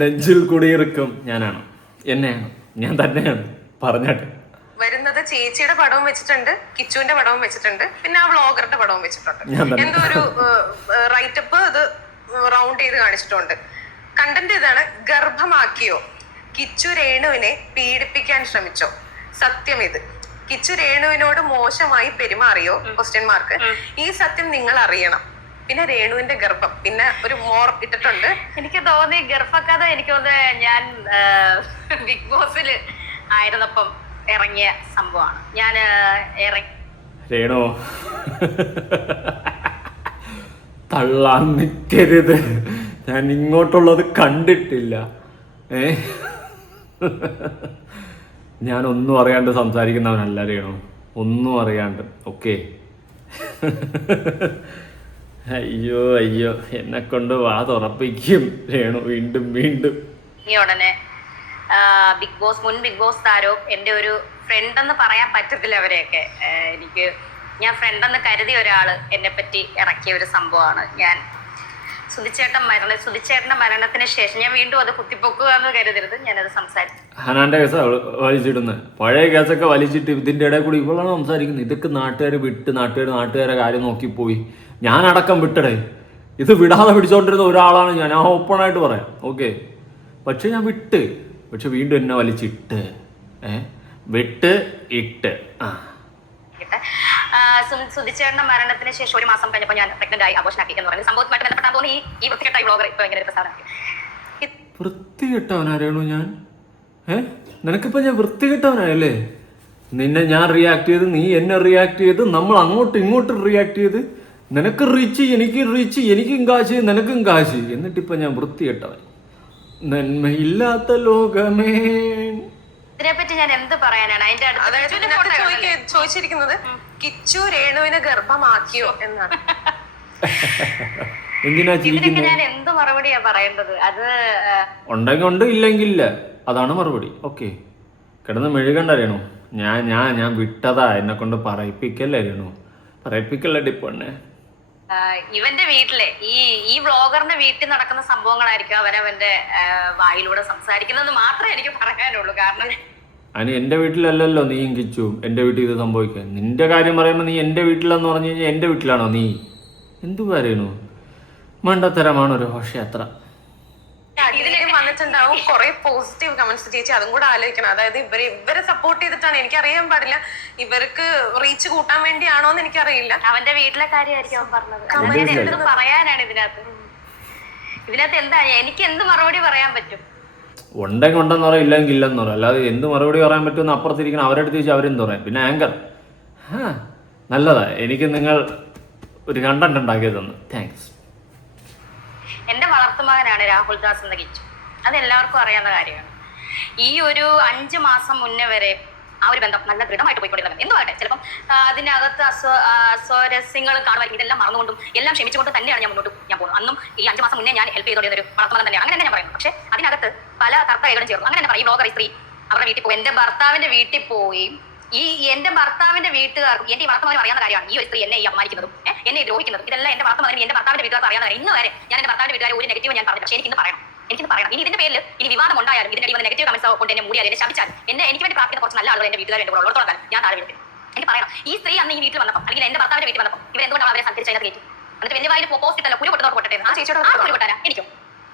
നെഞ്ചിൽ കുടിയിറക്കും ഞാനാണ്, എന്നെയാണ്, ഞാൻ തന്നെയാണ് പറഞ്ഞാട്ടെ. വരുന്നത് ചേച്ചിയുടെ പടവും വെച്ചിട്ടുണ്ട്, കിച്ചുവിന്റെ പടവും വെച്ചിട്ടുണ്ട്, പിന്നെ ആ വ്ളോഗറുടെ പടവും വെച്ചിട്ടുണ്ട്. എന്തോ ഒരു റൈറ്റപ്പ് ഇത് റൗണ്ട് ചെയ്ത് കാണിച്ചിട്ടുണ്ട്. കണ്ടന്റ് ഇതാണ്: ഗർഭമാക്കിയോ, കിച്ചു രേണുവിനെ പീഡിപ്പിക്കാൻ ശ്രമിച്ചോ, സത്യം ഇത്. കിച്ചു രേണുവിനോട് മോശമായി പെരുമാറിയോ? ക്വസ്റ്റ്യൻ. ഈ സത്യം നിങ്ങൾ അറിയണം. പിന്നെ രേണുവിന്റെ ഗർഭം, പിന്നെ ഒരു മോർ ഇട്ടിട്ടുണ്ട്. എനിക്ക് തോന്നി ഗർഭക്കഥ എനിക്ക് തോന്നുന്നത് ഞാൻ ബിഗ് ബോസിൽ ആയിരുന്നപ്പം ഇറങ്ങിയ സംഭവമാണ്. ഞാൻ രേണു തള്ളാൻ നിൽക്കരുത്, ഞാൻ ഇങ്ങോട്ടുള്ളത് കണ്ടിട്ടില്ല. ഞാൻ ഒന്നും അറിയാണ്ട് സംസാരിക്കുന്നവനല്ല രേണു, ഒന്നും അറിയാണ്ട്. ഓക്കെ, അയ്യോ അയ്യോ, എന്നെ കൊണ്ട് വാ തുറപ്പിക്കും രേണു വീണ്ടും വീണ്ടും. ഈ ഉടനെ മുൻ ബിഗ് ബോസ് താരവും എൻ്റെ ഒരു ഫ്രണ്ട് എന്ന് പറയാൻ പറ്റത്തില്ല അവരെയൊക്കെ. ഞാൻ ഫ്രണ്ടെന്ന് കരുതിയ ഒരാൾ എന്നെ പറ്റി ഇറക്കിയ ഒരു സംഭവമാണ്. ഞാൻ സുധിച്ചേട്ടന്റെ മരണത്തിന് ശേഷം ഞാൻ വീണ്ടും അത് കുത്തിപ്പൊക്കുക എന്ന് കരുതരുത്, ഞാനത് സംസാരിച്ചു. ഹനാന്റെ കേസാ വലിച്ചിടുന്നത്. പഴയ കേസൊക്കെ വലിച്ചിട്ട് ഇതിന്റെ ഇടയിൽ കൂടി ഇവളാണ് സംസാരിക്കുന്നത്. ഇതൊക്കെ നാട്ടുകാർ വിട്ട് നാട്ടുകാരെ കാര്യം നോക്കിപ്പോയി. ഞാനടക്കം വിട്ടടേ. ഇത് വിടാതെ പിടിച്ചോണ്ടിരുന്ന ഒരാളാണ് ഞാൻ ഓപ്പണായിട്ട് പറയാം. ഓക്കെ, പക്ഷെ ഞാൻ വിട്ട്, പക്ഷെ വീണ്ടും എന്നെ വലിച്ചിട്ട് വിട്ട് ഇട്ട്. സുധിച്ചേട്ടന്റെ മരണത്തിന് ശേഷം 1 മാസം കഴിഞ്ഞപ്പോൾ ഞാൻ പ്രഗ്നന്റ് ആയി, അബോർഷനാക്കി എന്ന് പറയുന്നത് സംഭവവുമായിട്ട് ബന്ധപ്പെട്ടാൻ തോന്നി ഈ വൃത്തികെട്ട വ്ളോഗർ ഇപ്പൊ എങ്ങനെ പ്രസ്താവന. വൃത്തികെട്ടവനാരേണു ഞാൻ? നിനക്കിപ്പോ ഞാൻ വൃത്തികെട്ടവനായല്ലേ? നിന്നെ ഞാൻ റിയാക്ട് ചെയ്ത്, നീ എന്നെ റിയാക്ട് ചെയ്ത്, നമ്മൾ അങ്ങോട്ടും ഇങ്ങോട്ടും റിയാക്ട് ചെയ്ത്, നിനക്ക് റീച്ച് എനിക്ക് റീച്ച്, എനിക്കും കാശ് നിനക്കും കാശ്, എന്നിട്ടിപ്പോ ഞാൻ വൃത്തികെട്ടവൻ. നന്മയില്ലാത്ത ലോകമേ. ഇതിനെപ്പറ്റി ഞാൻ എന്ത് പറയാനാണ്? അതിന്റെ ചോദിച്ചിരിക്കുന്നത് കിച്ചു രേണുവിനെ ഗർഭമാക്കിയോ എന്നാണ്. എന്തിനാ ഇതിനൊക്കെ ഞാൻ എന്ത് മറുപടിയാ പറയേണ്ടത്? അത് ഉണ്ടെങ്കിൽ ഉണ്ട്, ഇല്ലെങ്കിൽ ഇല്ല, അതാണ് മറുപടി. ഓക്കെ, കിടന്ന് മെഴുകണ്ട രേണു. ഞാൻ വിട്ടതാ, എന്നെ കൊണ്ട് പറയിപ്പിക്കല്ലേ രേണു, പറയിപ്പിക്കല്ലേ ടിപ്പണ്ണെ. ഇവന്റെ വീട്ടിലെ ഈ വ്ളോഗറിന്റെ വീട്ടിൽ നടക്കുന്ന സംഭവങ്ങളായിരിക്കും അവനവന്റെ വായിലൂടെ സംസാരിക്കുന്നത് മാത്രമേ എനിക്ക് പറയാനുള്ളൂ. കാരണം അതിന് എന്റെ വീട്ടിലല്ലല്ലോ നീയും കിച്ചു എന്റെ വീട്ടിൽ ഇത് സംഭവിക്കാൻ. നിന്റെ കാര്യം പറയുമ്പോൾ നീ എന്റെ വീട്ടിലെന്ന് പറഞ്ഞു കഴിഞ്ഞാൽ എന്റെ വീട്ടിലാണോ നീ? എന്തു പറയണു? മണ്ടത്തരമാണ് ഒരു ഘോഷയാത്ര. ഇതിലേക്ക് വന്നിട്ടുണ്ടാവും കുറെ പോസിറ്റീവ് കമന്റ്സ്. ചേച്ചി അതും കൂടെ ആലോചിക്കണം. അതായത് ഇവരെ സപ്പോർട്ട് ചെയ്തിട്ടാണ്, എനിക്കറിയാൻ പാടില്ല ഇവർക്ക് റീച്ച് കൂട്ടാൻ വേണ്ടിയാണോ എന്ന് എനിക്കറിയില്ല. അവന്റെ വീട്ടിലെ കാര്യമായിരിക്കും അവൻ പറഞ്ഞത്. എന്ത് പറയാനാണ് ഇതിനകത്ത് എന്താ എനിക്ക് എന്ത് മറുപടി പറയാൻ പറ്റും? ഉണ്ടെങ്കിൽ ഉണ്ടെന്ന് പറയാം, ഇല്ലെങ്കിൽ ഇല്ലെന്ന് പറയാം. അല്ലാതെ എന്ത് മറുപടി പറയാൻ പറ്റുമെന്ന് അപ്പുറത്തിരിക്കണം അവരെടുത്ത് ചോദിച്ചാൽ അവരെന്ത് പറയാം. പിന്നെ ആങ്കർ നല്ലതാ, എനിക്ക് നിങ്ങൾ ഒരു കണ്ടന്റ് ഉണ്ടാക്കി തന്നു, താങ്ക്സ്. എന്റെ വളർത്തുമകനാണ് രാഹുൽ ദാസ് എന്ന കിച്ചു, അത് എല്ലാവർക്കും അറിയാവുന്ന കാര്യമാണ്. ഈ ഒരു 5 മാസം മുന്നേ വരെ ആ ഒരു ബന്ധം നല്ല ദൃഢമായിട്ട് പോയിക്കൊണ്ടിരുന്നത്. എന്തുമാകട്ടെ, ചിലപ്പം അതിനകത്ത് അസ്വാരസ്യങ്ങൾ കാണുമായിരിക്കും. ഇതെല്ലാം മറന്നുകൊണ്ടും എല്ലാം ക്ഷമിച്ചുകൊണ്ടും തന്നെയാണ് ഞാൻ മുന്നോട്ട് പോകുന്നത്. അന്നും ഈ 5 മാസം മുന്നേ ഞാൻ ഹെൽപ്പ് ചെയ്തോണ്ടിരുന്ന ഒരു വളർത്തുമകൻ തന്നെയാണ്. അങ്ങനെ തന്നെ ഞാൻ പറയുന്നത്. പക്ഷേ അതിനകത്ത് പല കറുത്ത കൈകളും ചേർന്നു. അങ്ങനെ തന്നെ പറയും. ഈ ബ്ലോഗർ ഈ സ്ത്രീ അവരുടെ വീട്ടിൽ പോയി, എന്റെ ഭർത്താവിന്റെ വീട്ടിൽ പോയി എന്റെ ഭർത്താവിന്റെ വീട്ടുകാർക്ക് എന്റെ ഈ വളർത്തുമകൻ അറിയാവുന്ന കാര്യമാണ് ഈ ഒരു സ്ത്രീ എന്നെ ഈ അപമാനിക്കുന്നതും എന്നെ ദ്രോഹിക്കുന്നതും. ഇതെല്ലാം എന്റെ വളർത്തുമകനും എന്റെ ഭർത്താവിന്റെ വീട്ടുകാർക്ക് അറിയാവുന്ന കാര്യം. ഇന്ന് വരെ ഞാൻ എന്റെ ഭർത്താവിന്റെ വീട്ടുകാരെ ഒരു നെഗറ്റീവ് ഞാൻ പറഞ്ഞു. പക്ഷേ എനിക്കിന്ന് പറയണം. ഇനി ഇതിന്റെ പേരിൽ ഇനി വിവാദം ഉണ്ടായാലും ഇതിന്റെ അടിയിൽ നെഗറ്റീവ് കമന്റ്സ് കൊണ്ട് എന്നെ മൂടിയാൽ എന്നെ ശപിച്ചാൽ എനിക്ക് വേണ്ടി പ്രാർത്ഥിക്കുന്ന കുറച്ച് നല്ല ആളുകൾ എന്റെ വീട്ടുകാർ എന്റെ ഉള്ളത്തോളം ഞാൻ താഴെ വീട്ടിൽ എനിക്ക് പറയണം. ഈ സ്ത്രീ അന്ന് ഈ വീട്ടിൽ വന്നപ്പോൾ അല്ലെങ്കിൽ എന്റെ ഭർത്താവിന്റെ വീട്ടിൽ വന്നപ്പോൾ ഇവരെന്തുകൊണ്ടാണ് അവരെ സംഘടിച്ച് അതിനകത്ത് കയറ്റി എന്നിട്ട് വലിയ വായിൽ പോസ്റ്റ് ഇട്ടല്ലോ കുരു പൊട്ടുന്നവർ പൊട്ടട്ടെ. ആ ചേച്ചിയോട് കുരു പൊട്ടാനാ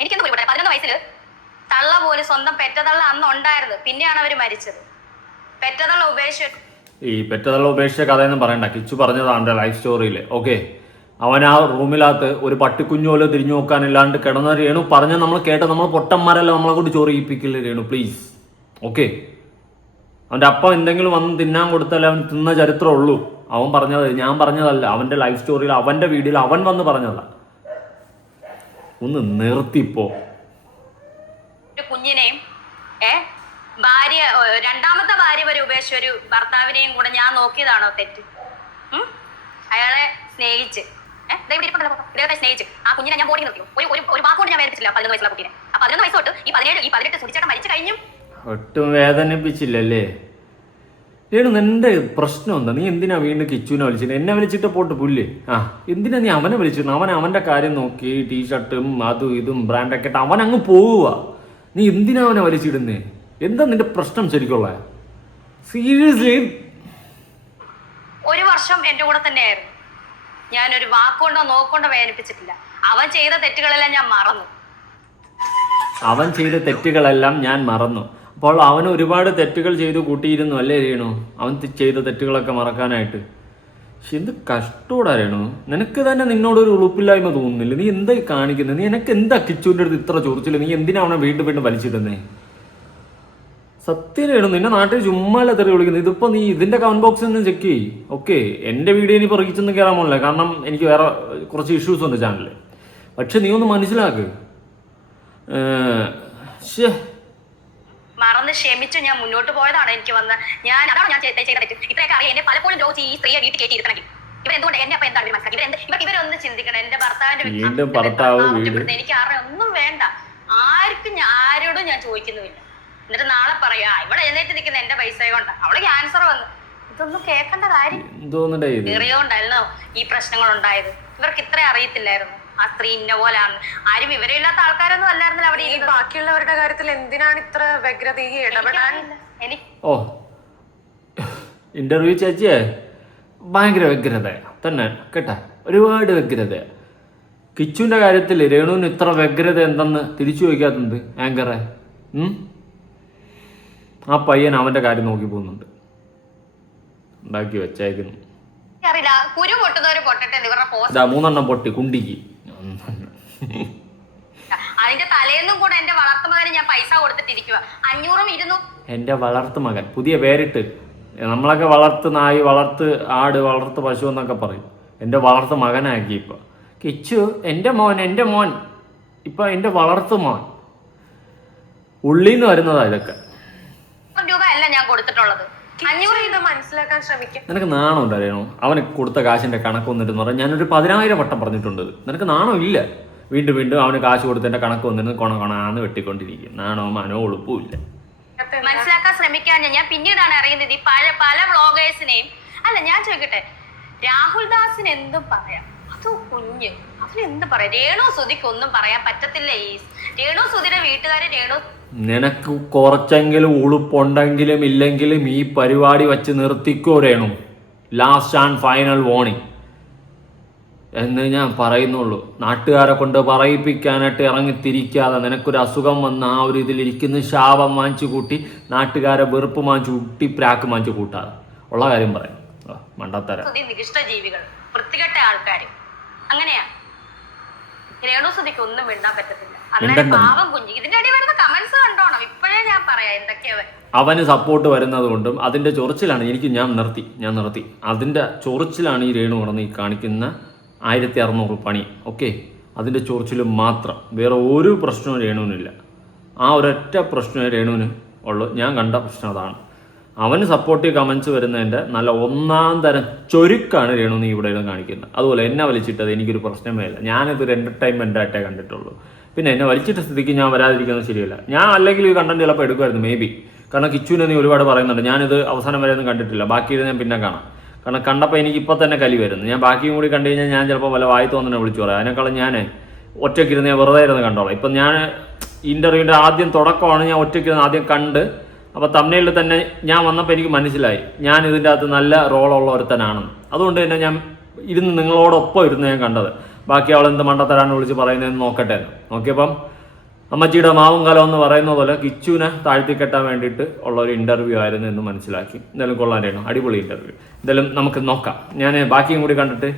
എനിക്കൊന്നും കുരു പൊട്ടാൻ. 11 വയസ്സിൽ തള്ള പോലും സ്വന്തം പെറ്റതള്ള അന്ന് ഉണ്ടായിരുന്നു. പിന്നെയാണ് അവർ മരിച്ചത്. പെറ്റതള്ള ഉപേക്ഷിച്ചു. ഈ പെറ്റതള്ള ഉപേക്ഷിച്ച കഥയൊന്നും പറയണ്ട. കിച്ചു പറഞ്ഞതാണ് എൻ്റെ ലൈഫ് സ്റ്റോറിയിൽ. ഓക്കെ, അവൻ ആ റൂമിനകത്ത് ഒരു പട്ടിക്കുഞ്ഞു പോലെ തിരിഞ്ഞു നോക്കാനില്ലാണ്ട് കിടന്ന രേണു പറഞ്ഞ നമ്മൾ കേട്ട നമ്മൾ പൊട്ടന്മാരല്ല നമ്മളെ കൊണ്ട് ചോറിയിപ്പിക്കില്ല രേണു, പ്ലീസ്. ഓക്കെ, അവൻ്റെ അപ്പം എന്തെങ്കിലും വന്ന് തിന്നാൻ കൊടുത്താലേ അവൻ തിന്ന ചരിത്രമുള്ളൂ. അവൻ പറഞ്ഞത് ഞാൻ പറഞ്ഞതല്ല. അവൻ്റെ ലൈഫ് സ്റ്റോറിയിൽ അവൻ്റെ വീഡിയോയിൽ അവൻ വന്ന് പറഞ്ഞതാ. ഒന്ന് നിർത്തിപ്പോ. കുഞ്ഞിനെയും ഭാര്യ രണ്ടാമത്തെ ഭാര്യ വരെ ഉപേക്ഷിച്ച ഒരു ഭർത്താവിനെയും കൂടെ ഞാൻ നോക്കിയതാണോ തെറ്റ്? അയാളെ സ്നേഹിച്ച് ഇദ്ദേഹത്തെ സ്നേഹിച്ച് ആ കുഞ്ഞിനെ ഞാൻ ബോഡി നിർത്തിയോ? ഒരു വാക്കുകൊണ്ട് ഞാൻ വേദനിച്ചില്ല 11 വയസ്സുള്ള കുട്ടീനെ. ആ 11 വയസ്സ് തൊട്ട് ഈ 17 ഈ 18 സുധിച്ചേട്ടൻ മരിച്ചു കഴിഞ്ഞു. ഒട്ടും വേദനിപ്പിച്ചില്ലല്ലേ രേണു? നിന്റെ പ്രശ്നം എന്താ? നീ എന്തിനാ വീണ്ടും കിച്ചുവിനെ വിളിച്ചിട്ട്? എന്നെ വിളിച്ചിട്ട് പോട്ട് പുല്ല്. എന്തിനാ നീ അവനെ വിളിച്ചിട്ട്? അവൻ്റെ കാര്യം നോക്കി ടീഷർട്ടും അതും ഇതും ബ്രാൻഡൊക്കെ ഇട്ട് അവൻ അങ്ങ് പോവുക. നീ എന്തിനാ അവനെ വലിച്ചിടുന്നേ? എന്താ നിന്റെ പ്രശ്നം ശരിക്കുള്ള? സീരിയസ്ലി 1 വർഷം എന്റെ കൂടെ തന്നെയായിരുന്നു. ഞാനൊരു വാക്കുകൊണ്ടോ നോക്കൊണ്ടോ വേദനിപ്പിച്ചിട്ടില്ല. അവൻ ചെയ്ത തെറ്റുകളെല്ലാം ഞാൻ മറന്നു. അപ്പോൾ അവൻ ഒരുപാട് തെറ്റുകൾ ചെയ്ത് കൂട്ടിയിരുന്നു അല്ലേ രേണു? അവൻ ചെയ്ത തെറ്റുകളൊക്കെ മറക്കാനായിട്ട്. പക്ഷെ എന്ത് കഷ്ടോടാ രേണു. നിനക്ക് തന്നെ നിന്നോടൊരു ഉളുപ്പില്ലായ്മ തോന്നുന്നില്ല? നീ എന്തായി കാണിക്കുന്നത്? നീ എനിക്ക് എന്താ കിച്ചുവിൻ്റെ അടുത്ത് ഇത്ര ചൊറിച്ചില്ല? നീ എന്തിനാ അവനെ വീണ്ടും വീണ്ടും വലിച്ചിടുന്നേ? സത്യം രേണു, നിന്റെ നാട്ടിൽ ചുമ്മാല്ല തെറി വിളിക്കുന്നത്. ഇതിപ്പോൾ നീ ഇതിൻ്റെ കമന്റ് ബോക്സിൽ നിന്ന് ചെക്ക് ചെയ്യ്. ഓക്കെ, എൻ്റെ വീഡിയോ ഇനി പുറകിച്ചൊന്നും കയറാൻ പോകില്ല. കാരണം എനിക്ക് വേറെ കുറച്ച് ഇഷ്യൂസ് ഉണ്ട് ചാനലിൽ. പക്ഷെ നീ ഒന്ന് മനസ്സിലാക്ക്. മറന്ന് ക്ഷമിച്ചു ഞാൻ മുന്നോട്ട് പോയതാണ്. എനിക്ക് വന്ന് അതാണ് ഞാൻ ചെയ്ത തെറ്റ്. ഇത്രയൊക്കെ അറിയാം. എന്നെ പലപ്പോഴും ദ്രോഹിച്ച് ഈ സ്ത്രീയെ വീട്ടിൽ കയറ്റിയിരുന്നെങ്കിൽ ഇവരെന്തുകൊണ്ട് എന്നെ അപ്പൊ എന്താണ് മനസ്സിലാക്കി? ഇവരൊന്ന് ചിന്തിക്കണം. എന്റെ ഭർത്താവിന്റെ എനിക്ക് ആരുടെ ഒന്നും വേണ്ട. ആരോടും ഞാൻ ചോദിക്കുന്നുമില്ല. എന്നിട്ട് നാളെ പറയാ ഇവിടെ എഴുന്നേറ്റ് നിൽക്കുന്ന എന്റെ പൈസ കൊണ്ട് അവള് ക്യാൻസർ വന്നു. ഇതൊന്നും കേൾക്കേണ്ട കാര്യം കൊണ്ടായിരുന്നോ ഈ പ്രശ്നങ്ങൾ ഉണ്ടായത്? ഇവർക്ക് ഇത്ര അറിയത്തില്ലായിരുന്നു ആ സ്ത്രീ ഇന്ന പോലാണ്. ആരും വിവരമില്ലാത്ത ആൾക്കാരൊന്നും അല്ലായിരുന്നില്ല അവിടെ. ബാക്കിയുള്ളവരുടെ കാര്യത്തിൽ എന്തിനാണ് ഇത്ര വ്യഗ്രത ഇടപെടാൻ? ഓ, ഇന്റർവ്യൂ ചേച്ചിയെ ഭയങ്കര വ്യഗ്രത തന്നെ കേട്ടാ, ഒരുപാട് വ്യഗ്രത. കിച്ചുവിന്റെ കാര്യത്തിൽ രേണുവിന് ഇത്ര വ്യഗ്രത എന്തെന്ന് തിരിച്ചു ചോദിക്കാത്തത് ആങ്കറെ? ആ പയ്യൻ അവന്റെ കാര്യം നോക്കി പോകുന്നുണ്ട്. ഉണ്ടാക്കി വെച്ചേക്കുന്നു. അറിയില്ല, കുരു പൊട്ടുന്നവര് പൊട്ടട്ടെ. 3 പൊട്ടി കുണ്ടിക്ക്. അതിന്റെ തലേന്നും കൂടെ എന്റെ വളർത്തുമകന് ഞാൻ പൈസ കൊടുത്തിട്ടിരിക്കുക. 500ഉം 200. എന്റെ വളർത്തുമകൻ പുതിയ പേരിട്ട്. നമ്മളൊക്കെ വളർത്ത് നായി, വളർത്ത് ആട്, വളർത്ത് പശു എന്നൊക്കെ പറയും. എന്റെ വളർത്ത് മകനാക്കി ഇപ്പൊ കിച്ചു. എന്റെ മോൻ ഇപ്പൊ എന്റെ വളർത്തു മോൻ. ഉള്ളിന്ന് വരുന്നതാ ഇതൊക്കെ. രൂപ അല്ല ഞാൻ കൊടുത്തിട്ടുള്ളത്. 500 ഇത് മനസ്സിലാക്കാൻ ശ്രമിക്കാം. നിനക്ക് നാണം ഉണ്ടായിരുന്നു? അവന് കൊടുത്ത കാശിന്റെ കണക്ക് വന്നിട്ട് പറഞ്ഞാൽ ഞാനൊരു 10,000 വട്ടം പറഞ്ഞിട്ടുണ്ട്. നിനക്ക് നാണം ഇല്ല? വീണ്ടും വീണ്ടും അവന് കാശ് കൊടുത്തതിന്റെ കണക്ക് വന്നിരുന്ന് കൊണാന്ന് വെട്ടിക്കൊണ്ടിരിക്കും. നാണോ മനോ ഉളുപ്പും ഇല്ല. മനസ്സിലാക്കാൻ ശ്രമിക്കാൻ ഞാൻ പിന്നീടാണ് അറിയുന്നത് ഈ പല വ്ളോഗേഴ്സിനെയും. അല്ല ഞാൻ ചോദിക്കട്ടെ, രാഹുൽ ദാസിന് എന്തും പറയാം, അത് കുഞ്ഞ് അതിനെന്ത് പറയാം? രേണു സുധിക്ക് ഒന്നും പറയാൻ പറ്റത്തില്ല. രേണു സുധിയുടെ വീട്ടുകാരെ നിനക്ക് കുറച്ചെങ്കിലും ഉളുപ്പുണ്ടെങ്കിലും ഇല്ലെങ്കിലും ഈ പരിപാടി വച്ച് നിർത്തിക്കോ Renu. Last and final warning എന്ന് ഞാൻ പറയുന്നുള്ളൂ. നാട്ടുകാരെ കൊണ്ട് പറയിപ്പിക്കാനായിട്ട് ഇറങ്ങിത്തിരിക്കാതെ നിനക്കൊരു അസുഖം വന്ന് ആ ഒരു ഇതിലിരിക്കുന്ന ശാപം വാങ്ങിച്ചു കൂട്ടി നാട്ടുകാരെ വെറുപ്പ് വാങ്ങിച്ചു കൂട്ടി പ്രാക്ക് വാങ്ങിച്ചു കൂട്ടാതെ ഉള്ള കാര്യം പറയാം. മണ്ടത്തര നികൃഷ്ട ജീവികൾ, വൃത്തികെട്ട ആൾക്കാർ, അങ്ങനെയാ. രേണു സുധിക്ക് ഒന്നും മിണ്ടാൻ പറ്റത്തില്ല. പാവം കുഞ്ഞ്. ഇതിന്റെ അടി വരുന്ന കമന്റ്സ് കണ്ടോണം. ഇപ്പോഴേ ഞാൻ പറയാം എന്തൊക്കെയാ. അവന് സപ്പോർട്ട് വരുന്നത് കൊണ്ടും അതിന്റെ ചൊറിച്ചിലാണ് ഞാൻ നിർത്തി. അതിന്റെ ചൊറിച്ചിലാണ് ഈ രേണു പറഞ്ഞ് ഈ കാണിക്കുന്ന 1600 പണി. ഓക്കെ, അതിന്റെ ചൊറിച്ചിലും മാത്രം, വേറെ ഒരു പ്രശ്നവും രേണുവിനില്ല. ആ ഒരൊറ്റ പ്രശ്നമേ രേണുവിന് ഉള്ളൂ. ഞാൻ കണ്ട പ്രശ്നം അതാണ്. അവന് സപ്പോർട്ടീവ് കമൻസ് വരുന്നതിൻ്റെ നല്ല ഒന്നാം തരം ചൊരുക്കാണ് രേണു നീ ഇവിടെ കാണിക്കുന്നത്. അതുപോലെ എന്നെ വലിച്ചിട്ടത് എനിക്കൊരു പ്രശ്നമേ ഇല്ല. ഞാനിതൊരു എൻ്റർടൈൻമെൻ്റ് ആയിട്ടേ കണ്ടിട്ടുള്ളൂ. പിന്നെ എന്നെ വലിച്ചിട്ട സ്ഥിതിക്ക് ഞാൻ വരാതിരിക്കുന്നത് ശരിയല്ല. ഞാൻ അല്ലെങ്കിൽ ഈ കണ്ടന്റ് ചിലപ്പോൾ എടുക്കുമായിരുന്നു മേ ബി. കാരണം കിച്ചുവിനെ നീ ഒരുപാട് പറയുന്നുണ്ട്. ഞാനിത് അവസാനം വരെ ഒന്നും കണ്ടിട്ടില്ല. ബാക്കി ഞാൻ പിന്നെ കാണാം. കാരണം കണ്ടപ്പോൾ എനിക്ക് ഇപ്പോൾ തന്നെ കലി വരുന്നു. ഞാൻ ബാക്കിയും കൂടി കണ്ടു കഴിഞ്ഞാൽ ഞാൻ ചിലപ്പോൾ വല്ല വായി തോന്നുന്നെ വിളിച്ചു പറയാം. അതിനേക്കാളും ഞാൻ ഒറ്റയ്ക്കിരുന്ന് ഞാൻ വെറുതെ ഇരുന്ന് കണ്ടോളാം. ഇപ്പം ഞാൻ ഇൻ്റർവ്യൂവിൻ്റെ ആദ്യം തുടക്കമാണ് ഞാൻ ഒറ്റയ്ക്കിരുന്ന് ആദ്യം കണ്ട്. അപ്പോൾ തമ്മിലിൽ തന്നെ ഞാൻ വന്നപ്പോൾ എനിക്ക് മനസ്സിലായി ഞാൻ ഇതിൻ്റെ അകത്ത് നല്ല റോളുള്ള ഒരുത്തനാണെന്ന്. അതുകൊണ്ട് തന്നെ ഞാൻ ഇരുന്ന് നിങ്ങളോടൊപ്പം ഇരുന്ന് ഞാൻ കണ്ടത്. ബാക്കി അവൾ എന്ത് മണ്ടത്തരാണ് വിളിച്ച് പറയുന്നതെന്ന് നോക്കട്ടെ എന്ന് നോക്കിയപ്പം അമ്മച്ചിയുടെ മാവും കാലം എന്ന് പറയുന്ന പോലെ കിച്ചുവിനെ താഴ്ത്തിക്കെട്ടാൻ വേണ്ടിയിട്ട് ഉള്ള ഒരു ഇൻ്റർവ്യൂ ആയിരുന്നു എന്ന് മനസ്സിലാക്കി. എന്തായാലും കൊള്ളാനായിരുന്നു, അടിപൊളി ഇൻ്റർവ്യൂ. എന്തായാലും നമുക്ക് നോക്കാം. ഞാൻ ബാക്കിയും കൂടി കണ്ടിട്ട്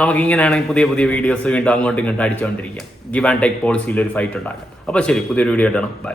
നമുക്ക് ഇങ്ങനെയാണെങ്കിൽ പുതിയ പുതിയ വീഡിയോസ് വീണ്ടും അങ്ങോട്ടും ഇങ്ങോട്ടും അടിച്ചുകൊണ്ടിരിക്കാം. ഗിവ് ആൻഡ് ടേക്ക് പോളിസിയിൽ ഒരു ഫൈറ്റ് ഉണ്ടാക്കാം. അപ്പോൾ ശരി, പുതിയൊരു വീഡിയോ ആയിട്ടാണ്. ബൈ.